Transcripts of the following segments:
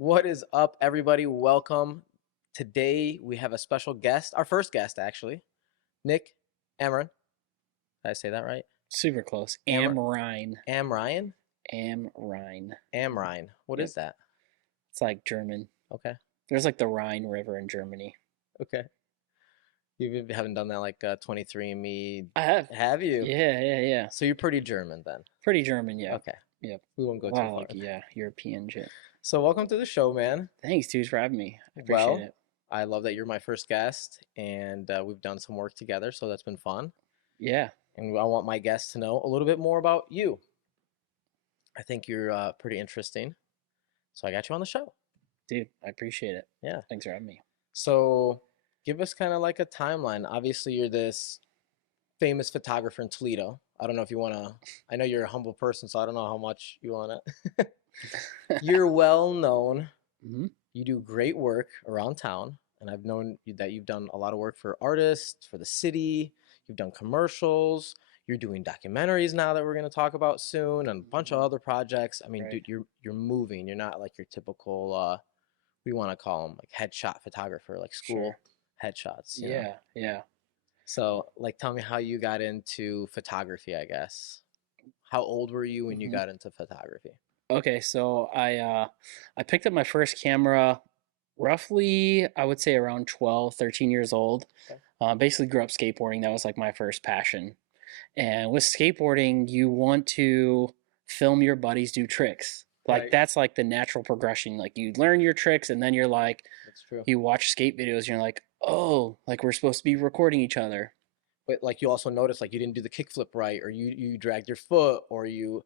What is up, everybody? Welcome. Today we have a special guest, our first guest actually, Nick Amrhein. Did I say that right? Super close. Amr Amrhein. Amrhein? Amrhein. Amrhein. What Yep. is that? It's like German. Okay. There's like the Rhine River in Germany. Okay. You haven't done that like 23andMe, I have. have you? Yeah. So you're pretty German then. Pretty German, yeah. Okay. Yep. We won't go too Wow, far. like yeah, European shit. So welcome to the show, man. Thanks, dudes, for having me. I appreciate Well, it. I love that you're my first guest, and we've done some work together, so that's been fun. Yeah. And I want my guests to know a little bit more about you. I think you're pretty interesting. So I got you on the show. Dude, I appreciate it. Yeah. Thanks for having me. So give us kind of like a timeline. Obviously, you're this famous photographer in Toledo. I don't know if you want to, I know you're a humble person, so I don't know how much you want to. You're well known. hmm You do great work around town. And I've known that you've done a lot of work for artists, for the city. You've done commercials. You're doing documentaries now that we're going to talk about soon, and a bunch of other projects. I mean, Right. dude, you're moving. You're not like your typical what do you want to call them, like headshot photographer, like school Sure. headshots, Yeah. So like tell me how you got into photography, I guess. How old were you when you hmm got into photography? Okay, so I picked up my first camera roughly, I would say around 12, 13 years old. Okay. Basically grew up skateboarding. That was like my first passion. And with skateboarding, you want to film your buddies do tricks. Like Right. that's like the natural progression. Like you learn your tricks and then you're like, That's true. you watch skate videos and you're like, oh, like we're supposed to be recording each other. But like you also noticed like you didn't do the kickflip right, or you dragged your foot, or you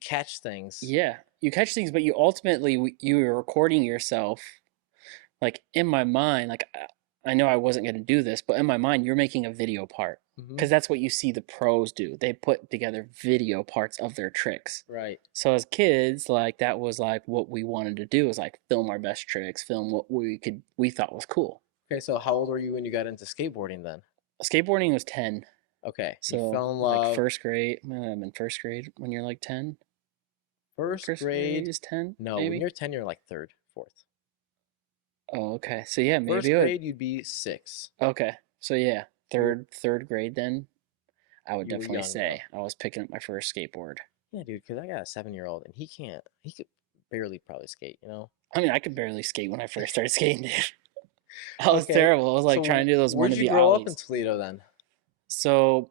catch things. Yeah, you catch things, but you ultimately you were recording yourself. Like in my mind, like I know I wasn't going to do this, but in my mind, you're making a video part Hmm. because that's what you see the pros do. They put together video parts of their tricks. Right. So as kids, like that was like what we wanted to do is like film our best tricks, film what we thought was cool. Okay, so how old were you when you got into skateboarding then? Skateboarding was 10. Okay, you So fell in like love first grade, I'm in first grade when you're like 10. first First grade grade. is 10, No, when maybe. you're 10, you're like third, fourth. Oh, okay. So yeah, maybe First it would. grade, you'd be six. Okay. So yeah, You third grade then. I would you were definitely young though. say I was picking up my first skateboard. Yeah, dude, because I got a 7-year-old and he could barely probably skate. I mean, I could barely skate when I first started skating, dude. I was Okay, terrible. I was like so trying to do those where'd you wannabe grow up in ollies. Toledo then? So,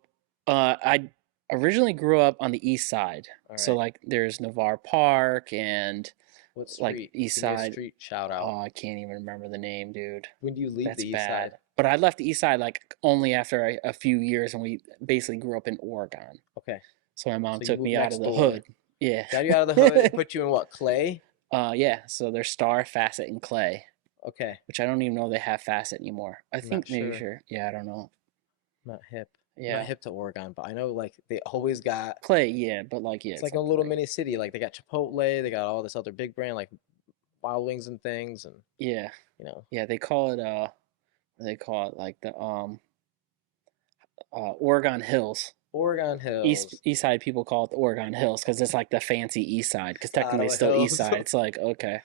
I originally grew up on the east side. All So right, like there's Navarre Park and what like street? east Give me a side. street shout out. Oh, I can't even remember the name, dude. When do you leave That's the east side? bad. But I left the east side like only after a few years, and we basically grew up in Oregon. Okay, So my mom so you took moved me out next of the door. hood. Yeah. Got you out of the hood and put you in what, Clay? Yeah. So there's Star, Facet, and Clay, Okay, which I don't even know they have Facet anymore. I I'm not think maybe sure. sure. Yeah, I don't know. I'm not hip. I'm not Yeah. hip to Oregon, but I know like they always got. Clay, yeah, but like yeah, It's it's like a like little Clay. mini city. Like they got Chipotle, they got all this other big brand like Wild Wings and things, and Yeah. you know Yeah, they call it what do they call it like the Oregon Hills. Oregon Hills, East side people call it the Oregon Hills because it's like the fancy east side because technically it's Ottawa still east Hills. side. It's like okay.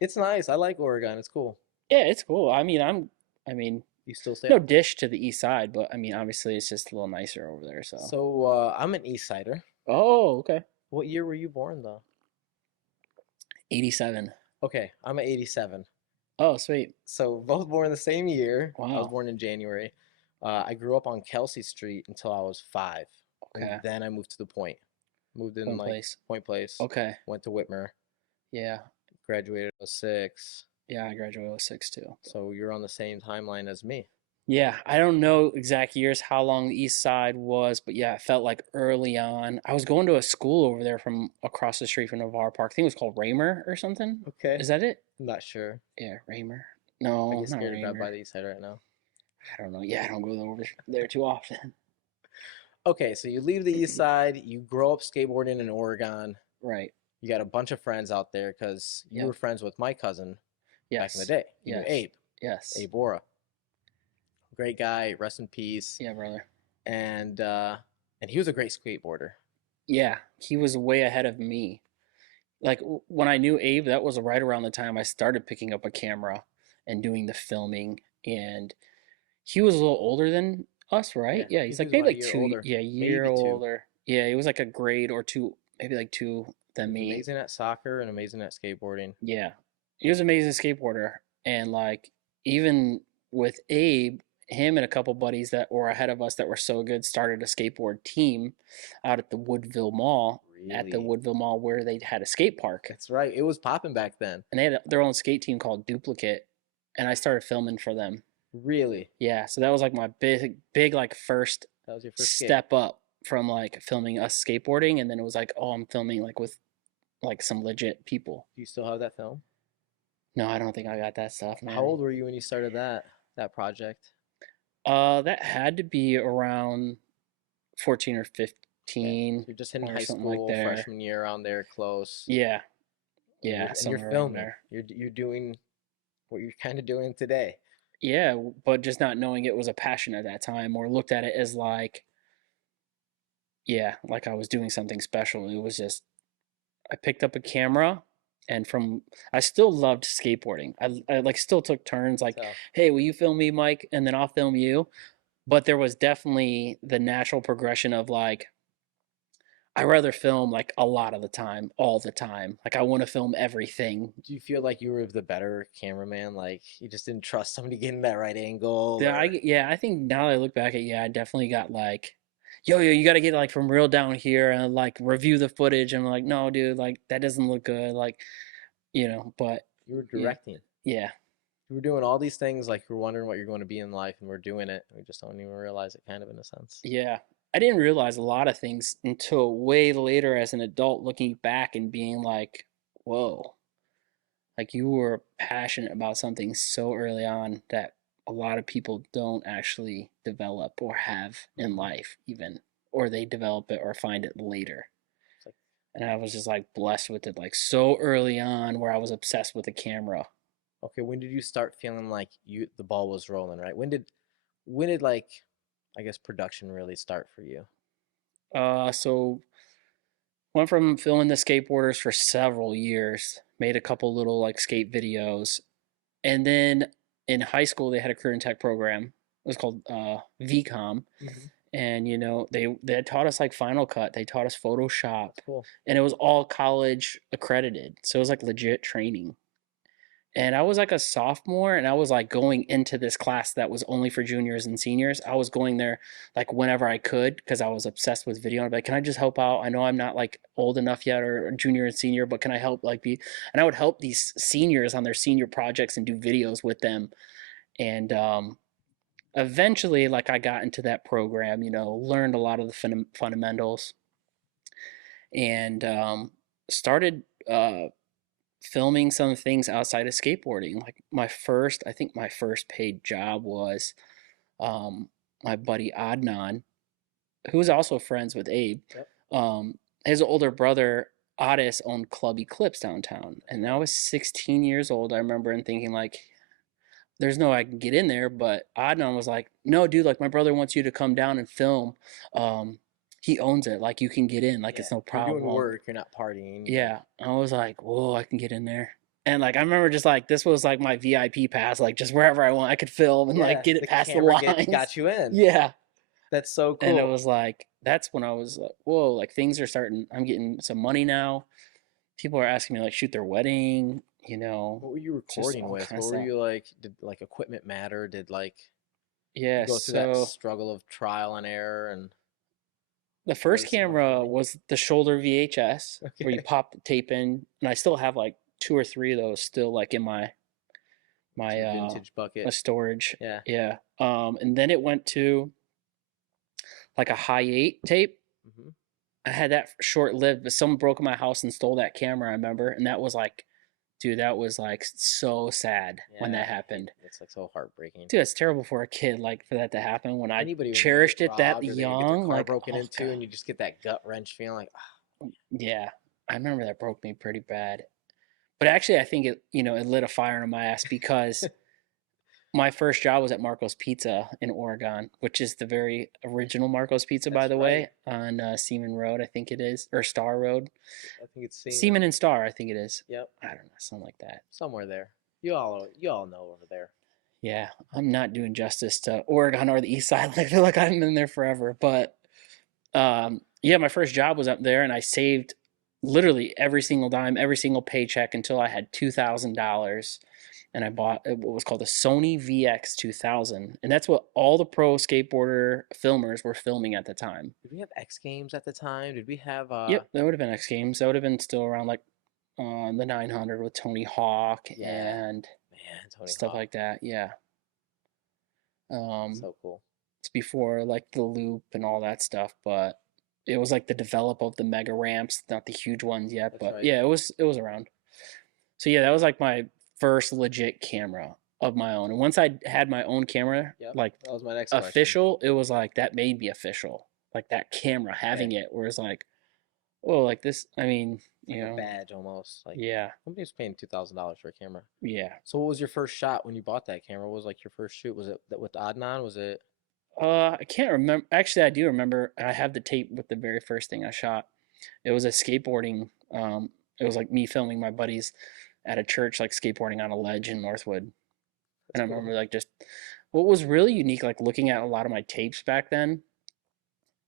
It's nice. I like Oregon. It's cool. Yeah, it's cool. I mean You still stay no out there? dish to the east side, but I mean obviously it's just a little nicer over there, so. So I'm an East Sider. Oh, okay. What year were you born though? 87. Okay, I'm an '87. Oh, sweet. So both born the same year. I was Wow. born in January. I grew up on Kelsey Street until I was 5, and Okay. then I moved to the Point. Moved in One like place. Point Place. Okay. Went to Whitmer. Yeah. Graduated at 06. Yeah, I graduated with 6 too. So you're on the same timeline as me. Yeah, I don't know exact years how long the east side was, but yeah, it felt like early on. I was going to a school over there from across the street from Navarre Park. I think it was called Raymer or something. Okay. Is that it? I'm not sure. Yeah, Raymer. I No, get not scared to drive by Raymer. the East Side right now. I don't know. Yeah, I don't go over there too often. Okay, so you leave the East Side. You grow up skateboarding in Oregon. Right. You got a bunch of friends out there because you were Yep. friends with my cousin back in the Yes. day. You knew Yes. Abe, Yes. Abe Orra. Great guy, rest in peace. Yeah, brother. And he was a great skateboarder. Yeah, he was way ahead of me. like when I knew Abe, that was right around the time I started picking up a camera and doing the filming. And he was a little older than us, right? Yeah, Yeah, I he's think he like was maybe about a like year two, older, yeah, a year maybe two. older. Yeah, he was like a grade or two, maybe like two He than was me. amazing at soccer and amazing at skateboarding. Yeah, he was an amazing skateboarder, and like even with Abe, him and a couple buddies that were ahead of us that were so good started a skateboard team out at the Woodville Mall. At the Really? Woodville Mall, where they had a skate park, That's right. It was popping back then. and they had their own skate team called Duplicate, and I started filming for them. Really? Yeah, so that was like my big like first That was your first skate. step up from like filming us skateboarding, and then it was like, oh, I'm filming like with like some legit people. Do you still have that film? No, I don't think I got that stuff, How man. old were you when you started that project? That had to be around 14 or Okay. So 15 you're just hitting or high something like school, there. freshman year around there, close, Yeah, and yeah, you're somewhere around filming. there. You're doing what you're kind of doing today. Yeah, but just not knowing it was a passion at that time, or looked at it as like, yeah, like I was doing something special. It was just I picked up a camera, and from I still loved skateboarding. I like still took turns like, So hey, will you film me, Mike? And then I'll film you. But there was definitely the natural progression of like I rather film like a lot of the time, all the time. Like I want to film everything. do you feel like you were the better cameraman? Like you just didn't trust somebody getting that right angle, or Yeah, I think now that I look back at I definitely got like, yo, you got to get like from real down here and like review the footage. And I'm like, no, dude, like that doesn't look good. Like, but you were yeah, directing? yeah, You were doing all these things like you're wondering what you're going to be in life, and we're doing it. We just don't even realize it, kind of in a sense. yeah. I didn't realize a lot of things until way later as an adult, looking back and being like, whoa, like you were passionate about something so early on that a lot of people don't actually develop or have in Hmm. life, even, or they develop it or find it later. It's like, And I was just like blessed with it like so early on where I was obsessed with the camera. okay, when did you start feeling like the ball was rolling, right? When did like I guess production really start for you? So went from filming the skateboarders for several years, made a couple little like skate videos, and then in high school they had a career and tech program. It was called VCOM, Hmm. and they had taught us like Final Cut, they taught us Photoshop, That's cool. and it was all college accredited, so it was like legit training. And I was like a sophomore, and I was like going into this class that was only for juniors and seniors. I was going there like whenever I could because I was obsessed with video. I'd be like, can I just help out? I know I'm not like old enough yet or junior and senior, but can I help like be? And I would help these seniors on their senior projects and do videos with them. And eventually, like I got into that program, learned a lot of the fundamentals, and started filming some things outside of skateboarding. Like I think my first paid job was um, my buddy Adnan, who was also friends with Abe. Yep. His older brother Otis owned Club Eclipse downtown, and I Okay. was 16 years old. I remember and thinking like, "There's no way I can get in there." But Adnan was like, "No, dude, like my brother wants you to come down and film. Um, he owns it. Like you can get in. Like Yeah, it's no you're doing problem." work. You're not partying. You're Yeah, I was like, "Whoa, I can get in there." And like I remember just like this was like my VIP pass, like just wherever I want, I could film and like yeah. get it The past the camera lines. got you in. Yeah. That's so And it cool. was like that's when I was like, "Whoa, like things are starting. I'm getting some money now. People are asking me like shoot their wedding, What were you just recording all with? kind of What were stuff." you like? Did like equipment matter? Did like you Yeah, go through that so struggle of trial and error and the first wasting much camera money? was the shoulder VHS where you Okay. pop the tape in, and I still have like two or three of those still like in my Your vintage my bucket. storage. Yeah. Yeah. And then it went to like a high eight tape. Hmm. I had that short lived, but someone broke in my house and stole that camera. I remember, and that was like, dude, that was like so sad when Yeah. that happened. It's like so heartbreaking. Dude, it's terrible for a kid like for that to happen. When I Anybody when they get cherished it that robbed or they get their young, car like, broken oh into god, and you just get that gut wrench feeling like, ah, yeah, I remember that broke me pretty bad. But actually, I think it lit a fire in my ass because my first job was at Marco's Pizza in Oregon, which is the very original Marco's Pizza, by That's the right. way, on Seaman Road, I think it is, or Star Road. I think it's Seaman. Seaman and Star, I think it is. Yep, I don't know, something like that. somewhere there. You all know over there. Yeah, I'm not doing justice to Oregon or the East Side. I feel like I've been there forever, but yeah, my first job was up there, and I saved literally every single dime, every single paycheck until I had $2,000, and I bought what was called a Sony VX 2000, and that's what all the pro skateboarder filmers were filming at the time. Did we have X Games at the time? Did we have Yep, that would have been X Games. That would have been still around like the 900 with Tony Hawk yeah, and man, Tony stuff Hawk. like that. Yeah. Um, So cool. it's before like the loop and all that stuff, but it was like the develop of the mega ramps, not the huge ones yet, That's but right. yeah, it was around. So yeah, that was like my first legit camera of my own. And once I had my own camera, Yep. like That was my next question. official, it was like that made me official. Like that camera, having Right. it, where it's like, oh, like this. I mean, Like a badge almost. Like yeah, somebody's paying $2,000 for a camera. yeah. So what was your first shot when you bought that camera? What was like your first shoot? Was it that with Adnan? Was it I can't remember. Actually, I do remember. I have the tape with the very first thing I shot. It was a skateboarding. It was like me filming my buddies at a church, like skateboarding on a ledge in Northwood. that's And I cool. remember like just what was really unique, like looking at a lot of my tapes back then.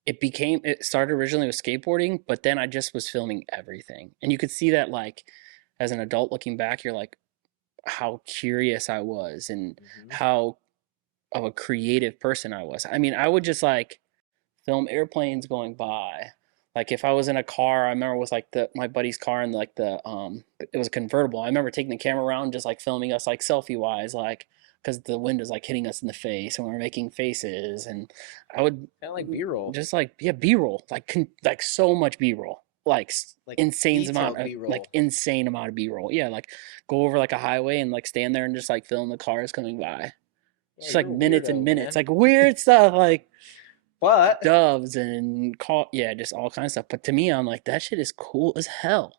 It started originally with skateboarding, but then I just was filming everything, and you could see that like as an adult looking back, you're like how curious I was and Hmm. how of a creative person I was. I mean, I would just like film airplanes going by. Like if I was in a car, I remember with like my buddy's car and like it was a convertible. I remember taking the camera around just like filming us like selfie wise, like because the wind is like hitting us in the face and we're making faces, and I would Kind of like B-roll, just like yeah B-roll, like so much B-roll, like like insane amount detailed of like B-roll. insane amount of B-roll. Yeah, like go over like a highway and like stand there and just like film the cars coming by. Yeah, Just like you're a minutes and weirdo, minutes, man. like weird stuff, like But doves and call, yeah, just all kinds of stuff. But to me, I'm like, that shit is cool as hell.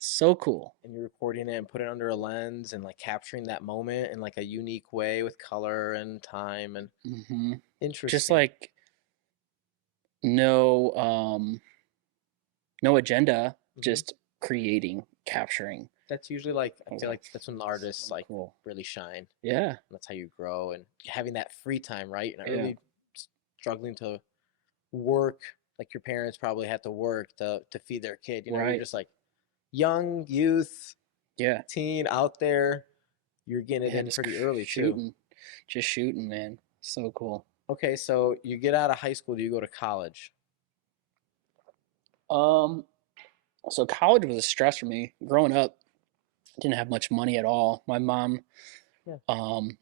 So cool. and you're recording it and putting it under a lens and like capturing that moment in like a unique way with color and time and Hmm. Just interesting. like no, no agenda, Hmm. just creating, capturing. That's usually like I I was feel like, like that's when the artists so like cool. really shine. Yeah, And that's how you grow and having that free time, right? You're not yeah, really struggling to work like your parents probably had to work to feed their kid. You're right. just like young youth, Yeah, teen out there. You're getting it yeah, in just pretty early too. shooting, man. So cool. Okay, so you get out of high school, do you go to college? Um, so college was a stress for me. Growing up, didn't have much money at all. My mom, Yeah. um,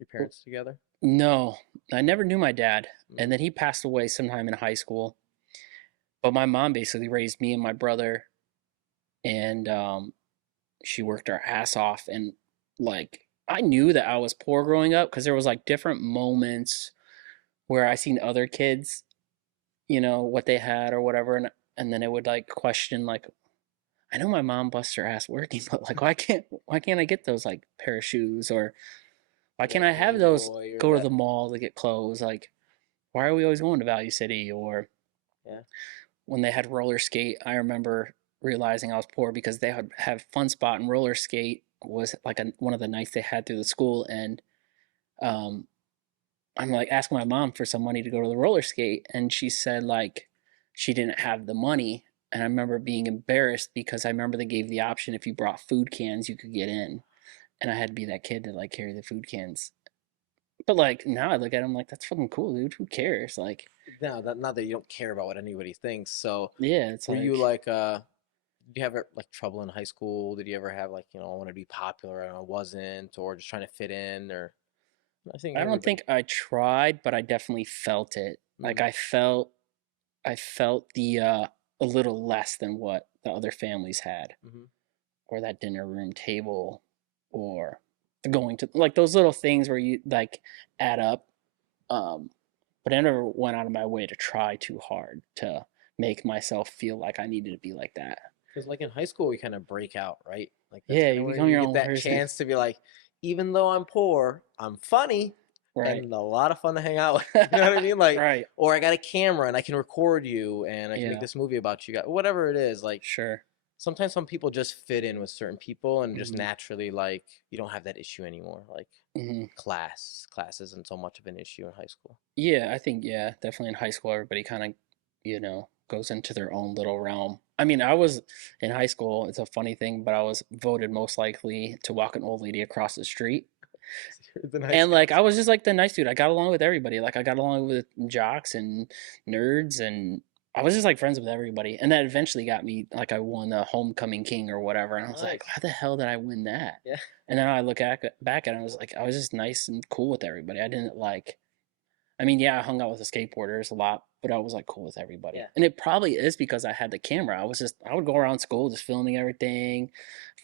Your parents together? no, I never knew my dad, and Mm. then he passed away sometime in high school. But my mom basically raised me and my brother, and she worked our ass off. And like, I knew that I was poor growing up because there was like different moments where I seen other kids, what they had or whatever, and then it would like question like, I know my mom busts her ass working, but like, why can't I get those like pair of shoes, or why can't That I have Game those Boy or go to that the mall to get clothes? Like, why are we always going to Value City? Or yeah. when they had roller skate, I remember realizing I was poor because they would have Fun Spot, and roller skate was like one of the nights they had through the school. And um, I'm like asking my mom for some money to go to the roller skate, and she said like she didn't have the money. And I remember being embarrassed because I remember they gave the option, if you brought food cans, you could get in, and I had to be that kid to like carry the food cans. But like now I look at him like, that's fucking cool, dude. Who cares? Like, No, that not that you don't care about what anybody thinks. So yeah, it's were you like like did you have like trouble in high school? Did you ever have like, I want to be popular and I wasn't, or just trying to fit in, or I think I don't everybody. think I tried, but I definitely felt it. Like Mm, I felt the a little less than what the other families had, hmm. or that dinner room table, or the going to like those little things where you like add up. Um, but I never went out of my way to try too hard to make myself feel like I needed to be like that. Because like in high school, we kind of break out, right? Like that's Yeah, kind you of where become you your get own that person. chance to be like, even though I'm poor, I'm funny Right. and a lot of fun to hang out with. You know what I mean? Like, Right. or I got a camera and I can record you and I can make Yeah. this movie about you guys, whatever it is. Like, Sure. sometimes some people just fit in with certain people and just Hmm. naturally, like, you don't have that issue anymore. Like, Hmm. class isn't so much of an issue in high school. Yeah, I think yeah, definitely in high school everybody kind of, goes into their own little realm. I mean, I was in high school, it's a funny thing, but I was voted most likely to walk an old lady across the street. You're the nice And guy. like I was just like the nice dude. I got along with everybody. Like I got along with jocks and nerds and I was just like friends with everybody. And that eventually got me like I won the homecoming king or whatever. And I was like, how Nice. the hell did I win that? Yeah. And then I look back at it, I was like, I was just nice and cool with everybody. I didn't like I mean, yeah, I hung out with the skateboarders a lot, but I was like cool with everybody. Yeah. And it probably is because I had the camera. I would go around school just filming everything,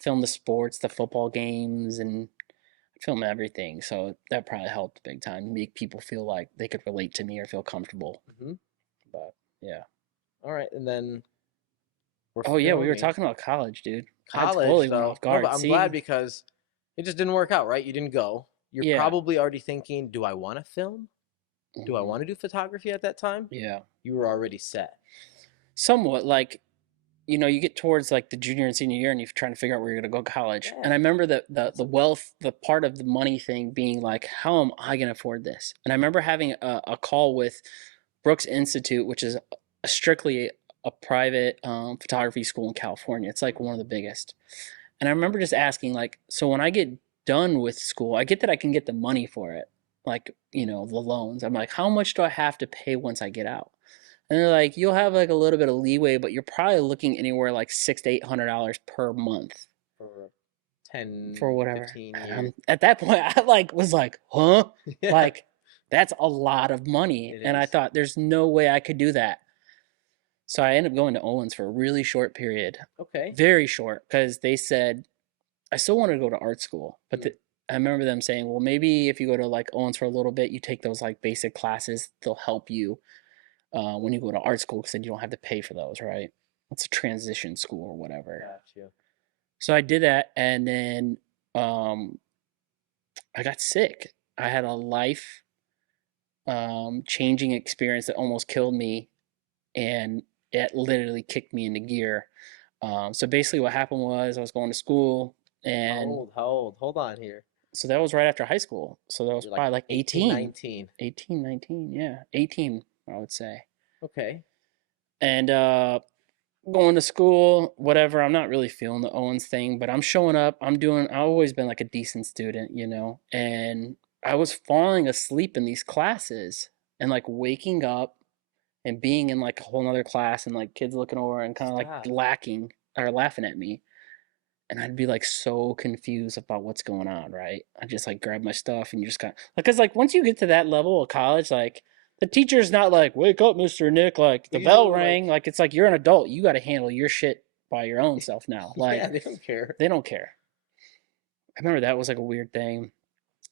film the sports, the football games, and film everything. So that probably helped big time, make people feel like they could relate to me or feel comfortable. Hmm. But yeah. All right. And then we're Oh yeah, we were filming talking about college, dude. I college. totally went off So, no, but guard. I'm glad See? because it just didn't work out, right? You didn't go. You're Yeah. probably already thinking, do I want to film? Do I Hmm. want to do photography at that time? Yeah. You were already set. Somewhat like you get towards like the junior and senior year and you're trying to figure out where you're going to go to college. Yeah. And I remember the wealth, the part of the money thing being like, how am I going to afford this? And I remember having a call with Brooks Institute, which is strictly a private photography school in California. It's like one of the biggest. And I remember just asking, like, so when I get done with school, I get that I can get the money for it, like, the loans. I'm like, how much do I have to pay once I get out? And they're like, you'll have like a little bit of leeway, but you're probably looking anywhere like $600 to $800 per month For 10, for whatever. 15 And years. at that point, I like was like, huh? Yeah, Like, that's a lot of money. it And I is. thought, there's no way I could do that. So I ended up going to Owens for a really short period, Okay. very short, because they said I still wanted to go to art school, but Mm. I remember them saying, well, maybe if you go to like Owens for a little bit, you take those like basic classes, they'll help you when you go to art school because then you don't have to pay for those, right? It's a transition school or whatever. Got you. So I did that, and then um, I got sick. I had a life changing experience that almost killed me, and it literally kicked me into gear. So basically, what happened was I was going to school, How and old? How old? Hold on here. so that was right after high school. So that was You're like probably like 18, 18, 19. 18, 19, yeah, 18, I would say. Okay. And going to school, whatever. I'm not really feeling the Owens thing, but I'm showing up. I've always been like a decent student, and I was falling asleep in these classes and like waking up and being in like a whole nother class and like kids looking over and kind of like Stop. lacking or laughing at me. And I'd be like so confused about what's going on, right? I just like grab my stuff and you just kind of, because like once you get to that level of college, like the teacher's not like, wake up, Mr. Nick, like the bell You rang. Like it's like you're an adult. You got to handle your shit by your own self now. yeah, Like they don't care. they don't care. I remember that was like a weird thing.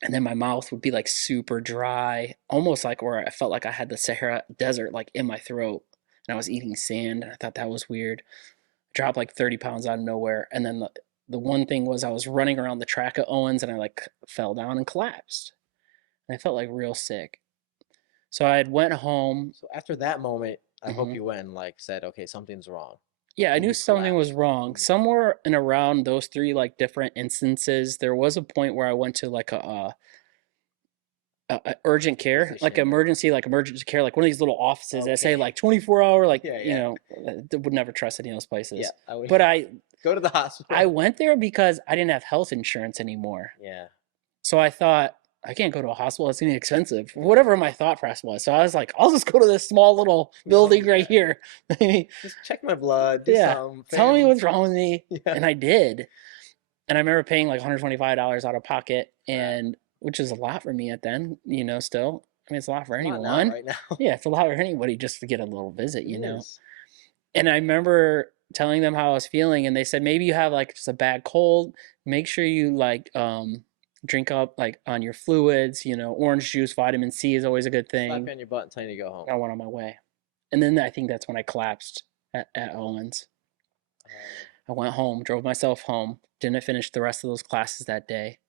And then my mouth would be like super dry, almost like where I felt like I had the Sahara Desert like in my throat and I was eating sand. I thought that was weird. Dropped like 30 pounds out of nowhere. And then the one thing was I was running around the track at Owens and I like fell down and collapsed. And I felt like real sick. So I had went home. So after that moment, I hope Mhm. you went and like said, okay, something's wrong. Yeah, I And knew you something was collapsed. wrong. Somewhere in around those three like different instances, there was a point where I went to like a urgent care, like Physician. emergency, like emergency care, like one of these little offices that say Okay. like 24-hour, like Yeah, yeah. would never trust any of those places. Yeah, I would But I go to the I hospital. went there because I didn't have health insurance anymore. Yeah. So I thought, I can't go to a hospital. It's gonna be expensive. Whatever my thought process was. So I was like, I'll just go to this small little building right here. Just check my blood, do Yeah. some Tell me fam. what's wrong with me. Yeah. And I did. And I remember paying like $125 out of pocket, and which is a lot for me at then, still. I mean, it's a lot for A lot now, anyone. right now. Yeah, it's a lot for anybody just to get a little visit, It is. And I remember telling them how I was feeling, and they said, maybe you have like just a bad cold. Make sure you like drink up like on your fluids, orange juice, vitamin C is always a good Slap thing. you on your butt and tell you to go home. I went on my way. And then I think that's when I collapsed at Owens. Um, I went home, drove myself home, didn't finish the rest of those classes that day.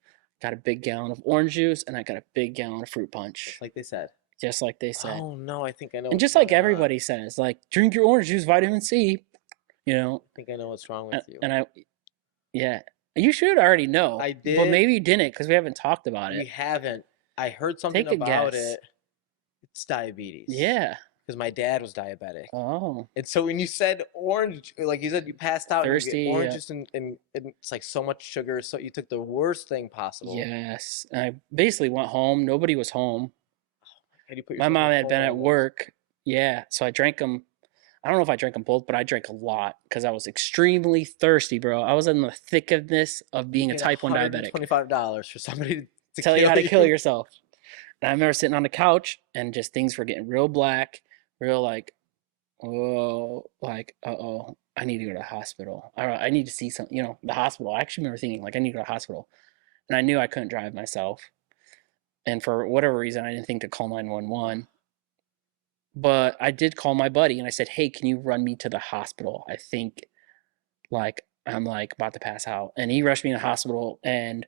got a big gallon of orange juice, and I got a big gallon of fruit punch, Just like they said. just like they said. Oh no, I think I know And what's just like going on. everybody says, like, drink your orange juice, vitamin C, you know. I think I know what's wrong with you. And I, yeah, you should already know, I but did. maybe you didn't because we haven't talked about We it. haven't. I heard something Take a about guess. it. It's diabetes. Yeah. Because my dad was diabetic. Oh, And so when you said orange, like you said, you passed out and you get thirsty. orange juice and it's like so much sugar. So you took the worst thing possible. Yes. And I basically went home. Nobody was home. And you put My yourself in mom a had been coma at almost. work. Yeah. So I drank them. I don't know if I drank them both, but I drank a lot because I was extremely thirsty, bro. I was in the thick of this of You being a paid type 1 diabetic. $125 for somebody to Tell you kill how to kill you. yourself. And I remember sitting on the couch and just things were getting real black, real like, oh, like, uh-oh, I need to go to the hospital. I need to see some, the hospital. I actually remember thinking, like, I need to go to the hospital. And I knew I couldn't drive myself. And for whatever reason, I didn't think to call 911. But I did call my buddy and I said, hey, can you run me to the hospital? I think, like, I'm, like, about to pass out. And he rushed me to the hospital and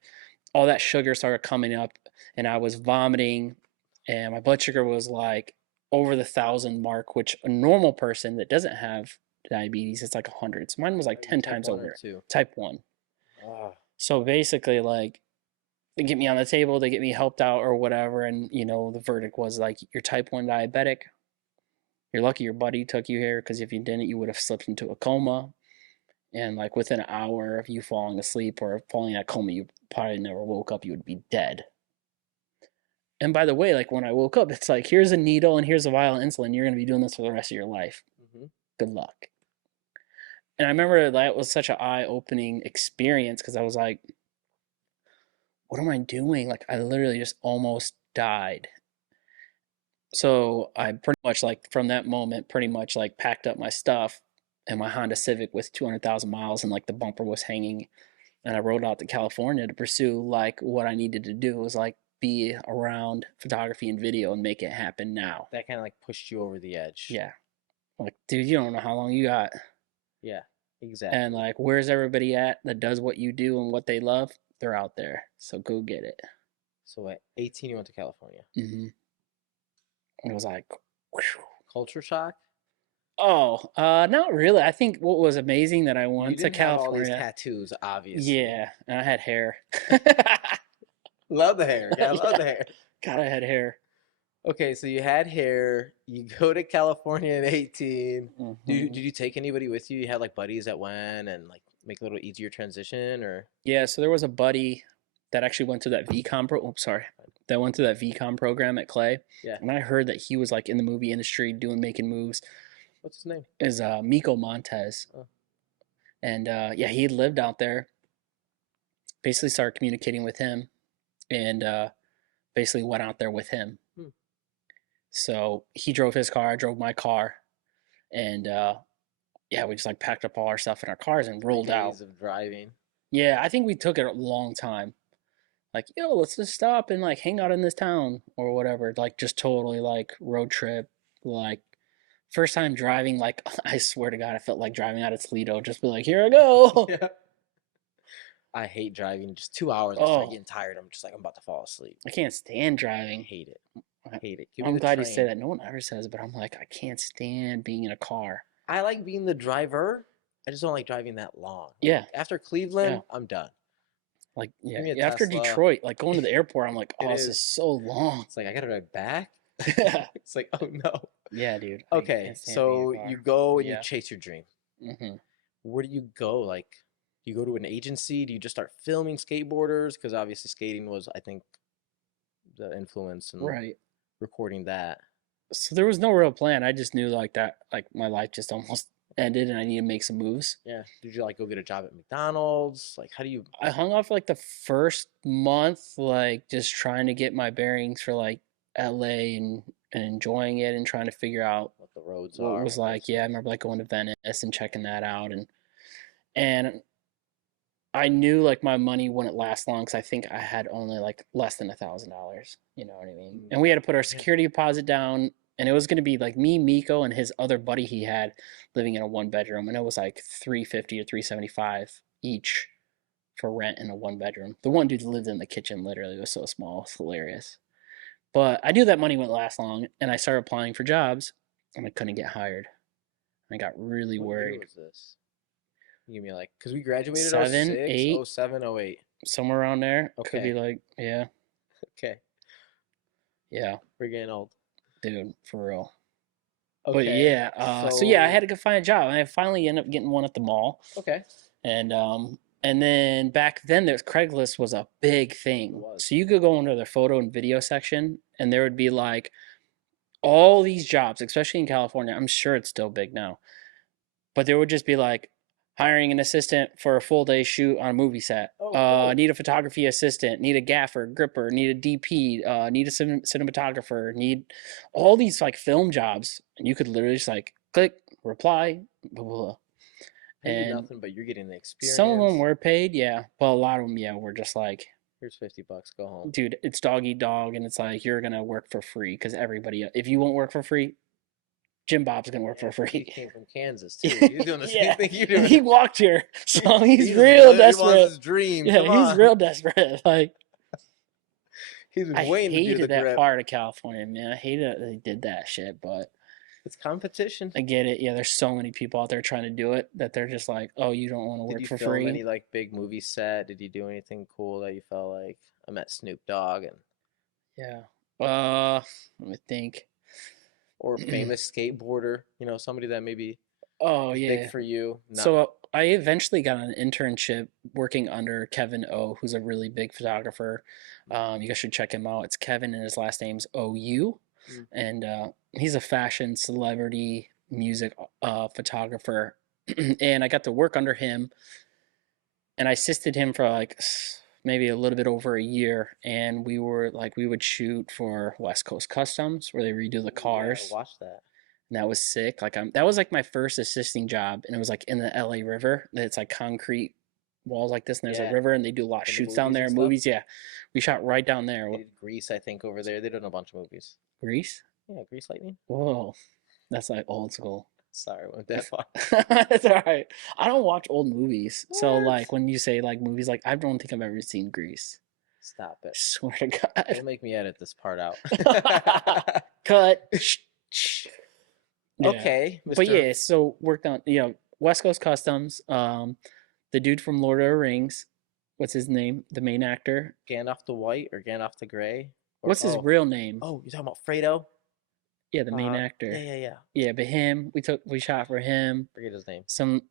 all that sugar started coming up and I was vomiting and my blood sugar was, like, over the 1,000 mark, which a normal person that doesn't have diabetes, it's like 100. So mine was like Are you 10 type times 1 or over. 2? Type 1. Ah, So basically, like, they get me on the table, they get me helped out or whatever, and the verdict was like, you're type 1 diabetic. You're lucky your buddy took you here because if you didn't, you would have slipped into a coma. And like within an hour of you falling asleep or falling in a coma, you probably never woke up, you would be dead. And by the way, like when I woke up, it's like, here's a needle and here's a vial of insulin. You're going to be doing this for the rest of your life. mhm. Good luck. And I remember that was such an eye-opening experience because I was like, what am I doing? Like, I literally just almost died. So I pretty much, like, from that moment, pretty much like packed up my stuff and my Honda Civic with 200,000 miles and like the bumper was hanging. And I rode out to California to pursue like what I needed to do was like be around photography and video and make it happen now. That kind of like pushed you over the edge. Yeah. Like, dude, you don't know how long you got. Yeah, And exactly. like, where's everybody at that does what you do and what they love? They're out there. So go get it. So at 18, you went to California. Mm-hmm. It was like, whew. Culture shock? Oh, not really. I think what was amazing that I You went to didn't have all these California. tattoos, obviously. Yeah, and I had hair. Love the hair. Yeah, I love Yeah, the hair. God, I had hair. Okay, so you had hair. You go to California at 18. Did Hmm. you take anybody with you? You had like buddies that went and like make a little easier transition, or Yeah, so there was a buddy that actually went to that VCOM pro. Oops, sorry. That went to that VCOM program at Clay, yeah. and I heard that he was like in the movie industry making moves. What's his name? Is Miko Montez, Oh, and yeah, he had lived out there. Basically, started communicating with him, and basically went out there with him. hmm. So he drove his car, I drove my car, and yeah, we just like packed up all our stuff in our cars and 3 rolled out. days of driving. Yeah, I think we took it a long time. Like, yo, let's just stop and like hang out in this town or whatever. Like, just totally like road trip. Like, first time driving, like, I swear to God, I felt like driving out of Toledo. Just be like, here I go. Yeah. I hate driving. Just 2 hours, I start Oh, getting tired. I'm just like I'm about to fall asleep. I can't stand I driving. hate it. I- Hate it. Give me I'm the glad you say train. that. No one ever says, but I'm like, I can't stand being in a car. I like being the driver. I just don't like driving that long. Yeah, Like, after yeah. Cleveland, I'm done. Like, Give yeah, me a after Tesla. Detroit, like going to the airport, I'm like, It oh, this is is. so long. It's like I gotta drive back. Yeah, It's like, oh no. yeah, dude. I Okay, can't stand being in so a car. you go and you Yeah. chase your dream. Hmm. Where do you go? Like, do you go to an agency? Do you just start filming skateboarders? Because obviously skating was, I think, the influence and Right. recording that. So there was no real plan. I just knew like that, like my life just almost ended and I need to make some moves. Yeah. Did you like go get a job at McDonald's? Like, how do you? I hung off like the first month, like just trying to get my bearings for like LA and enjoying it and trying to figure out What the roads what are? was What like. this Yeah, I is. remember like going to Venice and checking that out and I knew like my money wouldn't last long because I think I had only like less than $1,000. You know what I mean? Mm, And we had to put our yeah. security deposit down, and it was going to be like me, Miko, and his other buddy he had living in a 1 bedroom, and it was like 350 or 375 each for rent in a 1 bedroom. The one dude lived in the kitchen literally. It was so small. It's hilarious. But I knew that money wouldn't last long, and I started applying for jobs, and I couldn't get hired. I got really What year worried. was this? Give me like, because we graduated oh Seven, six, oh 8, seven, oh eight. somewhere around there. Could be Okay. like, yeah, Okay. yeah, We're getting old. dude, for real. But Okay. yeah, so yeah, I So, had to go find a job, and I finally ended up getting one at the mall. okay. And then back then, there's Craigslist was a big It thing. was. So you could go into the photo and video section, and there would be like all these jobs, especially in California. I'm sure it's still big now, but there would just be like hiring an assistant for a full day shoot on a movie set. Oh, cool. Need a photography assistant. Need a gaffer, gripper. Need a DP. Need a cinematographer. Need all these like film jobs, and you could literally just like click, reply, blah blah blah. Maybe And nothing, but you're getting the some of them experience. were paid, yeah, but a lot of them, yeah, were just like, Here's $50. Go home. dude, it's dog eat dog, and it's like you're gonna work for free because everybody, if you won't work for free, Jim Bob's gonna work for He free. came from Kansas too. He's doing the same Yeah, thing you're and he doing. walked here, so he's He just real he wants desperate. his dream. Yeah, Come he's on. real desperate. Like, He's been I waiting to do the hated that grip. part of California, man. I hated that they did that shit, but It's competition. I get it. Yeah, there's so many people out there trying to do it that they're just like, oh, you don't want to Did work you for film free. any like big movie set? Did you do anything cool that you felt like I met Snoop Dogg and Yeah. Let me think. or famous skateboarder? You know, somebody that maybe Oh was big yeah. for you. Not So I eventually got an internship working under Kevin O, who's a really big photographer. You guys should check him out. It's Kevin, and his last name's OU, mm, and he's a fashion celebrity music photographer. And I got to work under him, and I assisted him for like maybe a little bit over a year. And we were like, we would shoot for West Coast Customs, where they redo the ooh, yeah, I cars, watched that. and that was sick. Like that was like my first assisting job, and it was like in the LA River. It's like concrete walls like this, and there's a Yeah, river, and they do a lot of in the shoots down movies there. and stuff. Movies, yeah, we shot right down there. They did Grease, I think, over there. They did a bunch of movies. Grease? Yeah, Grease Lightning. Whoa, that's like old school. Sorry, went that far. It's all right. I don't watch old movies, so What? like when you say like movies, like I don't think I've ever seen Grease. Stop it. Swear to God. Don't make me edit this part out. Cut. Yeah. Okay, But Mr. yeah, so worked on, West Coast Customs. The dude from Lord of the Rings, what's his name? The main actor. Gandalf the White or Gandalf the Gray? Or What's his real name? oh, you're talking about Fredo? Yeah, the main Yeah, actor. yeah. Yeah, but him, we shot for him. Forget his name.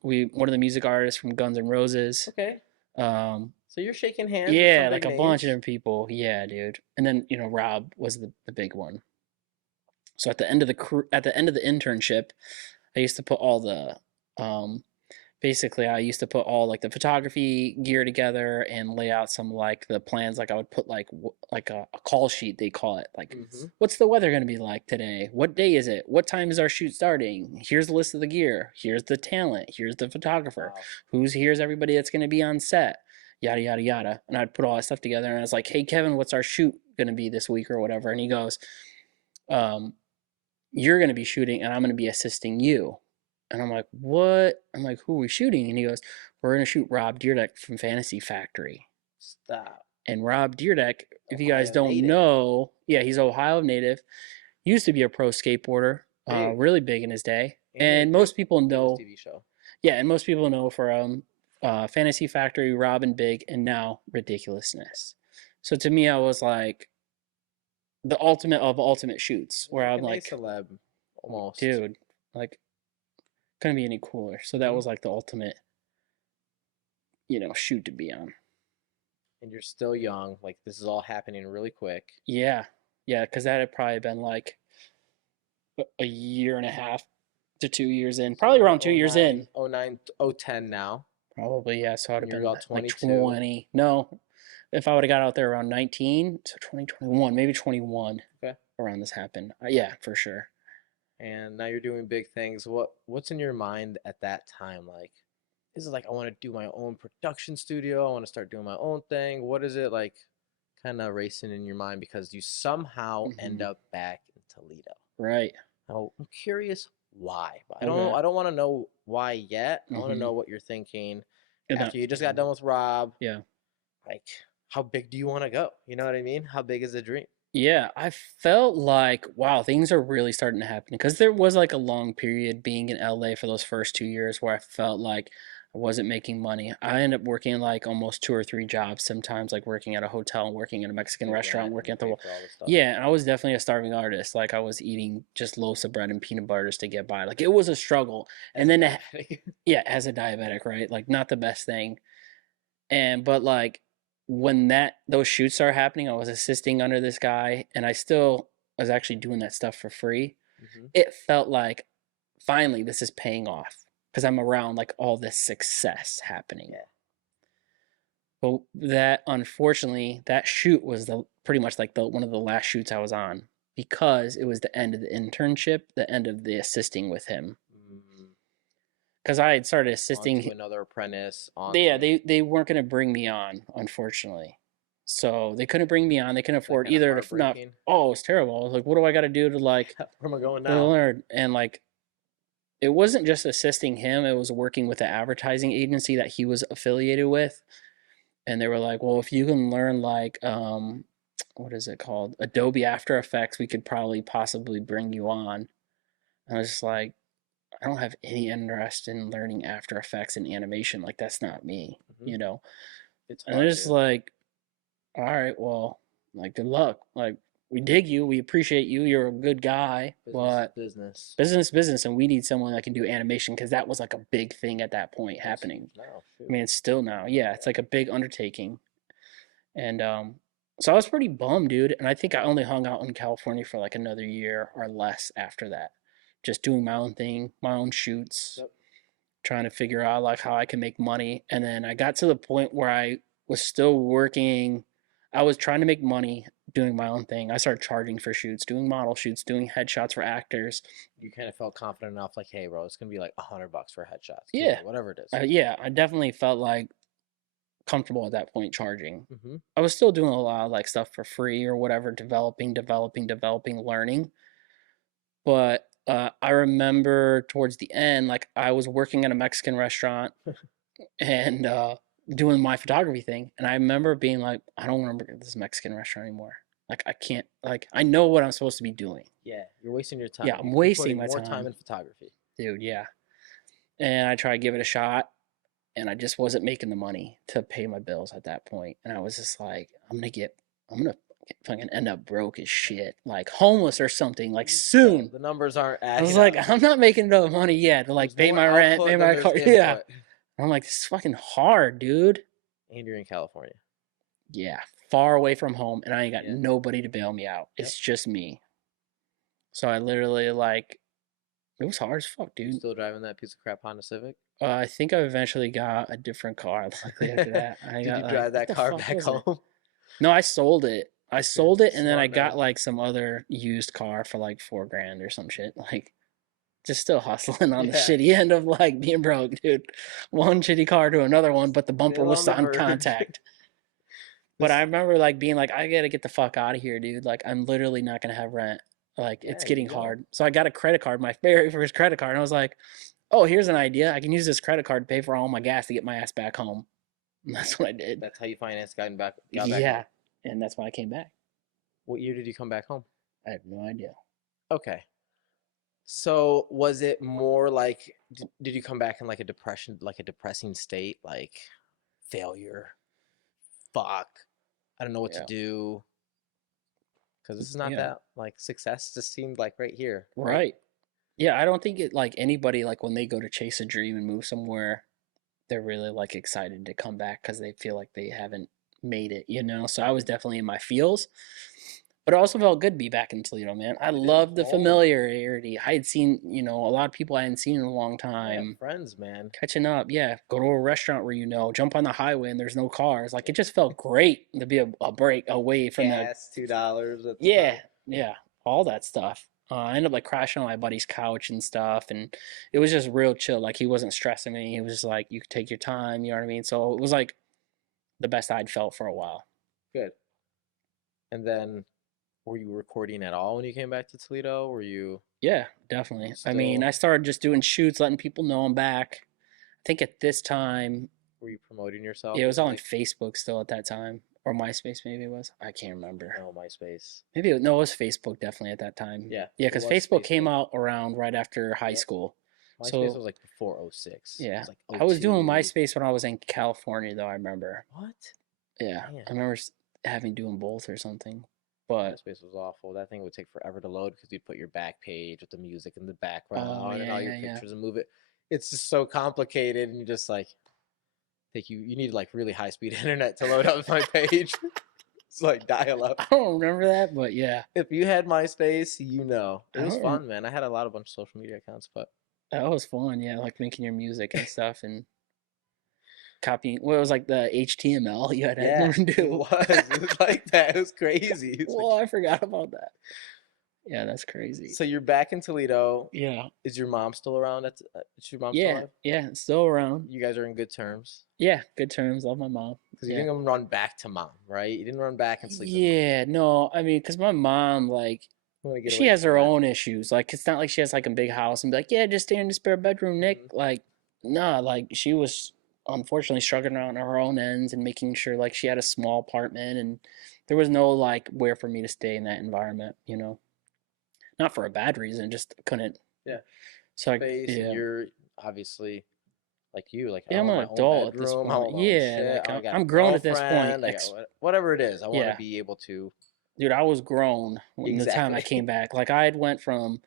One of the music artists from Guns N' Roses. Okay, Um, so you're shaking hands with yeah, some like big a bunch of names. different people. Yeah, dude. And then, Rob was the big one. So at the end of the internship, I used to put all the basically I used to put all like the photography gear together and lay out some like the plans. Like I would put like like a call sheet, they call it, like Mm-hmm. what's the weather going to be like today, what day is it, what time is our shoot starting, here's the list of the gear, here's the talent, here's the photographer, Wow. here's everybody that's going to be on set, yada yada yada. And I'd put all that stuff together, and I was like, hey Kevin, what's our shoot going to be this week or whatever. And he goes, you're going to be shooting and I'm going to be assisting you. And I'm like, what? I'm like, who are we shooting? And he goes, we're going to shoot Rob Deerdeck from Fantasy Factory. Stop. And Rob Deerdeck, if you guys Ohio don't native. know, yeah, he's Ohio native. Used to be a pro skateboarder, Big. really big in his day. He had a And great most people famous know, TV show. yeah, and most people know from Fantasy Factory, Rob and Big, and now Ridiculousness. So to me, I was like the ultimate of ultimate shoots, where I'm An A like, celeb, almost. dude, like, couldn't be any cooler. So that was like the ultimate, shoot to be on. And you're still young. Like this is all happening really quick. Yeah, yeah, because that had probably been like a year and a half to 2 years in, probably around 2 years in. 09, 010 now. Probably, yeah. So I'd have And you're been about like 22. 20. No, if I would have got out there around 19, so 2021, maybe 21, Okay. around this happened. Yeah, for sure. And now you're doing big things. What's in your mind at that time? Like, is it like I want to do my own production studio? I want to start doing my own thing. What is it like? Kind of racing in your mind because you somehow end up back in Toledo. Right. Now, I'm curious why. But I Okay. don't want to know why yet. I want to Mhm. know what you're thinking. And that, After you just got done with Rob, yeah. like, how big do you want to go? You know what I mean? How big is the dream? Yeah, I felt like, wow, things are really starting to happen because there was like a long period being in LA for those first 2 years where I felt like I wasn't making money. I ended up working like almost two or three jobs sometimes, like working at a hotel and working in a Mexican Make restaurant, rent working and at the pay for all this stuff. yeah, and I was definitely a starving artist. Like I was eating just loaves of bread and peanut butter just to get by. Like it was a struggle. As And a then diabetic. yeah, as a diabetic, right? Like not the best thing. And but like when that those shoots started happening, I was assisting under this guy, and I still was actually doing that stuff for free. Hmm. It felt like finally this is paying off because I'm around like all this success happening. Yeah. But that unfortunately that shoot was the pretty much like the one of the last shoots I was on because it was the end of the internship, the end of the assisting with him. Mm, Because I had started on to assisting. another apprentice. On Yeah, to they weren't going to bring me on, unfortunately. So they couldn't bring me on. They couldn't that afford kind of either to not. heartbreaking. Oh, it's terrible. I was like, what do I got to do to like Where am I going to now? learn? And like, it wasn't just assisting him. It was working with the advertising agency that he was affiliated with. And they were like, well, if you can learn like, what is it called? Adobe After Effects, we could probably possibly bring you on. And I was just like, I don't have any interest in learning After Effects and animation. Like, that's not me, Hmm. you know? It's And they're hard, just dude. like, all right, well, like, good luck. Like, we dig you. We appreciate you. You're a good guy. Business is But business. business. And we need someone that can do animation because that was like a big thing at that point It's happening. huge now. I Shoot. mean, it's still now. Yeah, Yeah. it's like a big undertaking. And so I was pretty bummed, dude. And I think I only hung out in California for like another year or less after that. Just doing my own thing, my own shoots, Yep. trying to figure out like how I can make money. And then I got to the point where I was still working. I was trying to make money doing my own thing. I started charging for shoots, doing model shoots, doing headshots for actors. You kind of felt confident enough, like, hey, bro, it's gonna be like $100 for headshots, Yeah. whatever it is. Yeah, I definitely felt like comfortable at that point charging. Hmm. I was still doing a lot of like stuff for free or whatever, developing, learning. But I remember towards the end, like I was working at a Mexican restaurant and doing my photography thing. And I remember being like, I don't remember this Mexican restaurant anymore. Like I can't like I know what I'm supposed to be doing. Yeah, you're wasting your time. Yeah, You I'm could be wasting putting my more time time, in photography. dude. Yeah. And I tried to give it a shot and I just wasn't making the money to pay my bills at that point. And I was just like, I'm gonna fucking end up broke as shit, like homeless or something, like soon. The numbers aren't I was adding like, up. I'm not making enough money yet to like There's pay more my rent, pay output than my there's car. Yeah. input. I'm like, this is fucking hard, dude. And you're in California. Yeah. Far away from home, and I ain't got Yeah. nobody to bail me out. Yep. It's just me. So I literally like it was hard as fuck, You dude. still driving that piece of crap Honda Civic? I think I eventually got a different car. Luckily after that, I Did got you like, drive what that the car fuck back was it? home? No, I sold it. I Good. sold it, and then I Smart got man. like some other used car for like 4 grand or some shit. Like, just still hustling on the Yeah. shitty end of like being broke, dude. One shitty car to another one, but the bumper Still on was the on verge. contact. But I This, remember like being like, I gotta get the fuck out of here, dude. Like, I'm literally not gonna have rent. Like, it's yeah, getting you don't. hard. So I got a credit card, my very first credit card, and I was like, oh, here's an idea. I can use this credit card to pay for all my gas to get my ass back home. And that's what I did. That's how you finance got back Yeah. home. And that's why I came back. What year did you come back home? I have no idea. Okay. So was it more like did you come back in like a depression, like a depressing state, like failure, fuck, I don't know what to Yeah. do? Because this is not Yeah. that like success just seemed like right here, right? Right. Yeah, I don't think it like anybody like when they go to chase a dream and move somewhere, they're really like excited to come back because they feel like they haven't made it, you know? So I was definitely in my feels. But it also felt good to be back in Toledo, man. I It is love the home. familiarity. I had seen, a lot of people I hadn't seen in a long Yeah, time. friends, man. Catching up, yeah. Go to a restaurant where jump on the highway and there's no cars. Like it just felt great to be a break away from the Gas, $2 at the yeah, time. yeah, all that stuff. I ended up like crashing on my buddy's couch and stuff, and it was just real chill. Like he wasn't stressing me. He was just like, you could take your time. You know what I mean? So it was like the best I'd felt for a while. Good. And then were you recording at all when you came back to Toledo? Were you Yeah, definitely. I mean, still I started just doing shoots, letting people know I'm back. I think at this time, Were you promoting yourself? Yeah, it Was was it all on like Facebook still at that time, or MySpace maybe it was. I can't remember. no MySpace? Maybe no, it was Facebook definitely at that time. Yeah, Yeah, it because was Facebook came Facebook. out around right after high Yep. school. MySpace So was like before '06. It yeah, was like I was doing '02. MySpace when I was in California though. I remember. What? Yeah, Man, I remember having doing both or something. But MySpace was awful. That thing would take forever to load because you'd put your back page with the music in the oh background and yeah, all your yeah, yeah. pictures and move it. It's just so complicated, and you just like take you need like really high speed internet to load up my page. It's like dial up. I don't remember that, but yeah, If you had MySpace, it I was don't. fun, man. I had a lot of bunch of social media accounts, but That was fun. Yeah, like making your music and stuff and copying. Well, it was like the HTML you had yeah, to it do. was. It was like that. It was crazy. It's like Whoa, I forgot about that. Yeah, that's crazy. so you're back in Toledo. Yeah, Is your mom still around? Is your mom still yeah, alive? yeah. Still around. You guys are in good terms Yeah, good terms. Love my mom. because you Yeah. didn't run back to mom, right? You didn't run back and sleep with mom. Yeah, no, I mean, because my mom, like, You want to get she away has from her that. own issues. Like, it's not like she has like a big house and be like, yeah, just stay in the spare bedroom, Nick. Mhm. Like, nah, like she was unfortunately struggling around her own ends and making sure like she had a small apartment and there was no like where for me to stay in that environment, you know. Not for a bad reason, just couldn't. Yeah, So I, space, and yeah, you're obviously like you, like I yeah, I'm want an my own adult at this bedroom, I point. want my own Yeah, shit. like I got a I'm grown at this point. girlfriend, I got whatever it is. I want to Yeah, be able to dude, I was grown when the time I exactly. came back. Like I had went from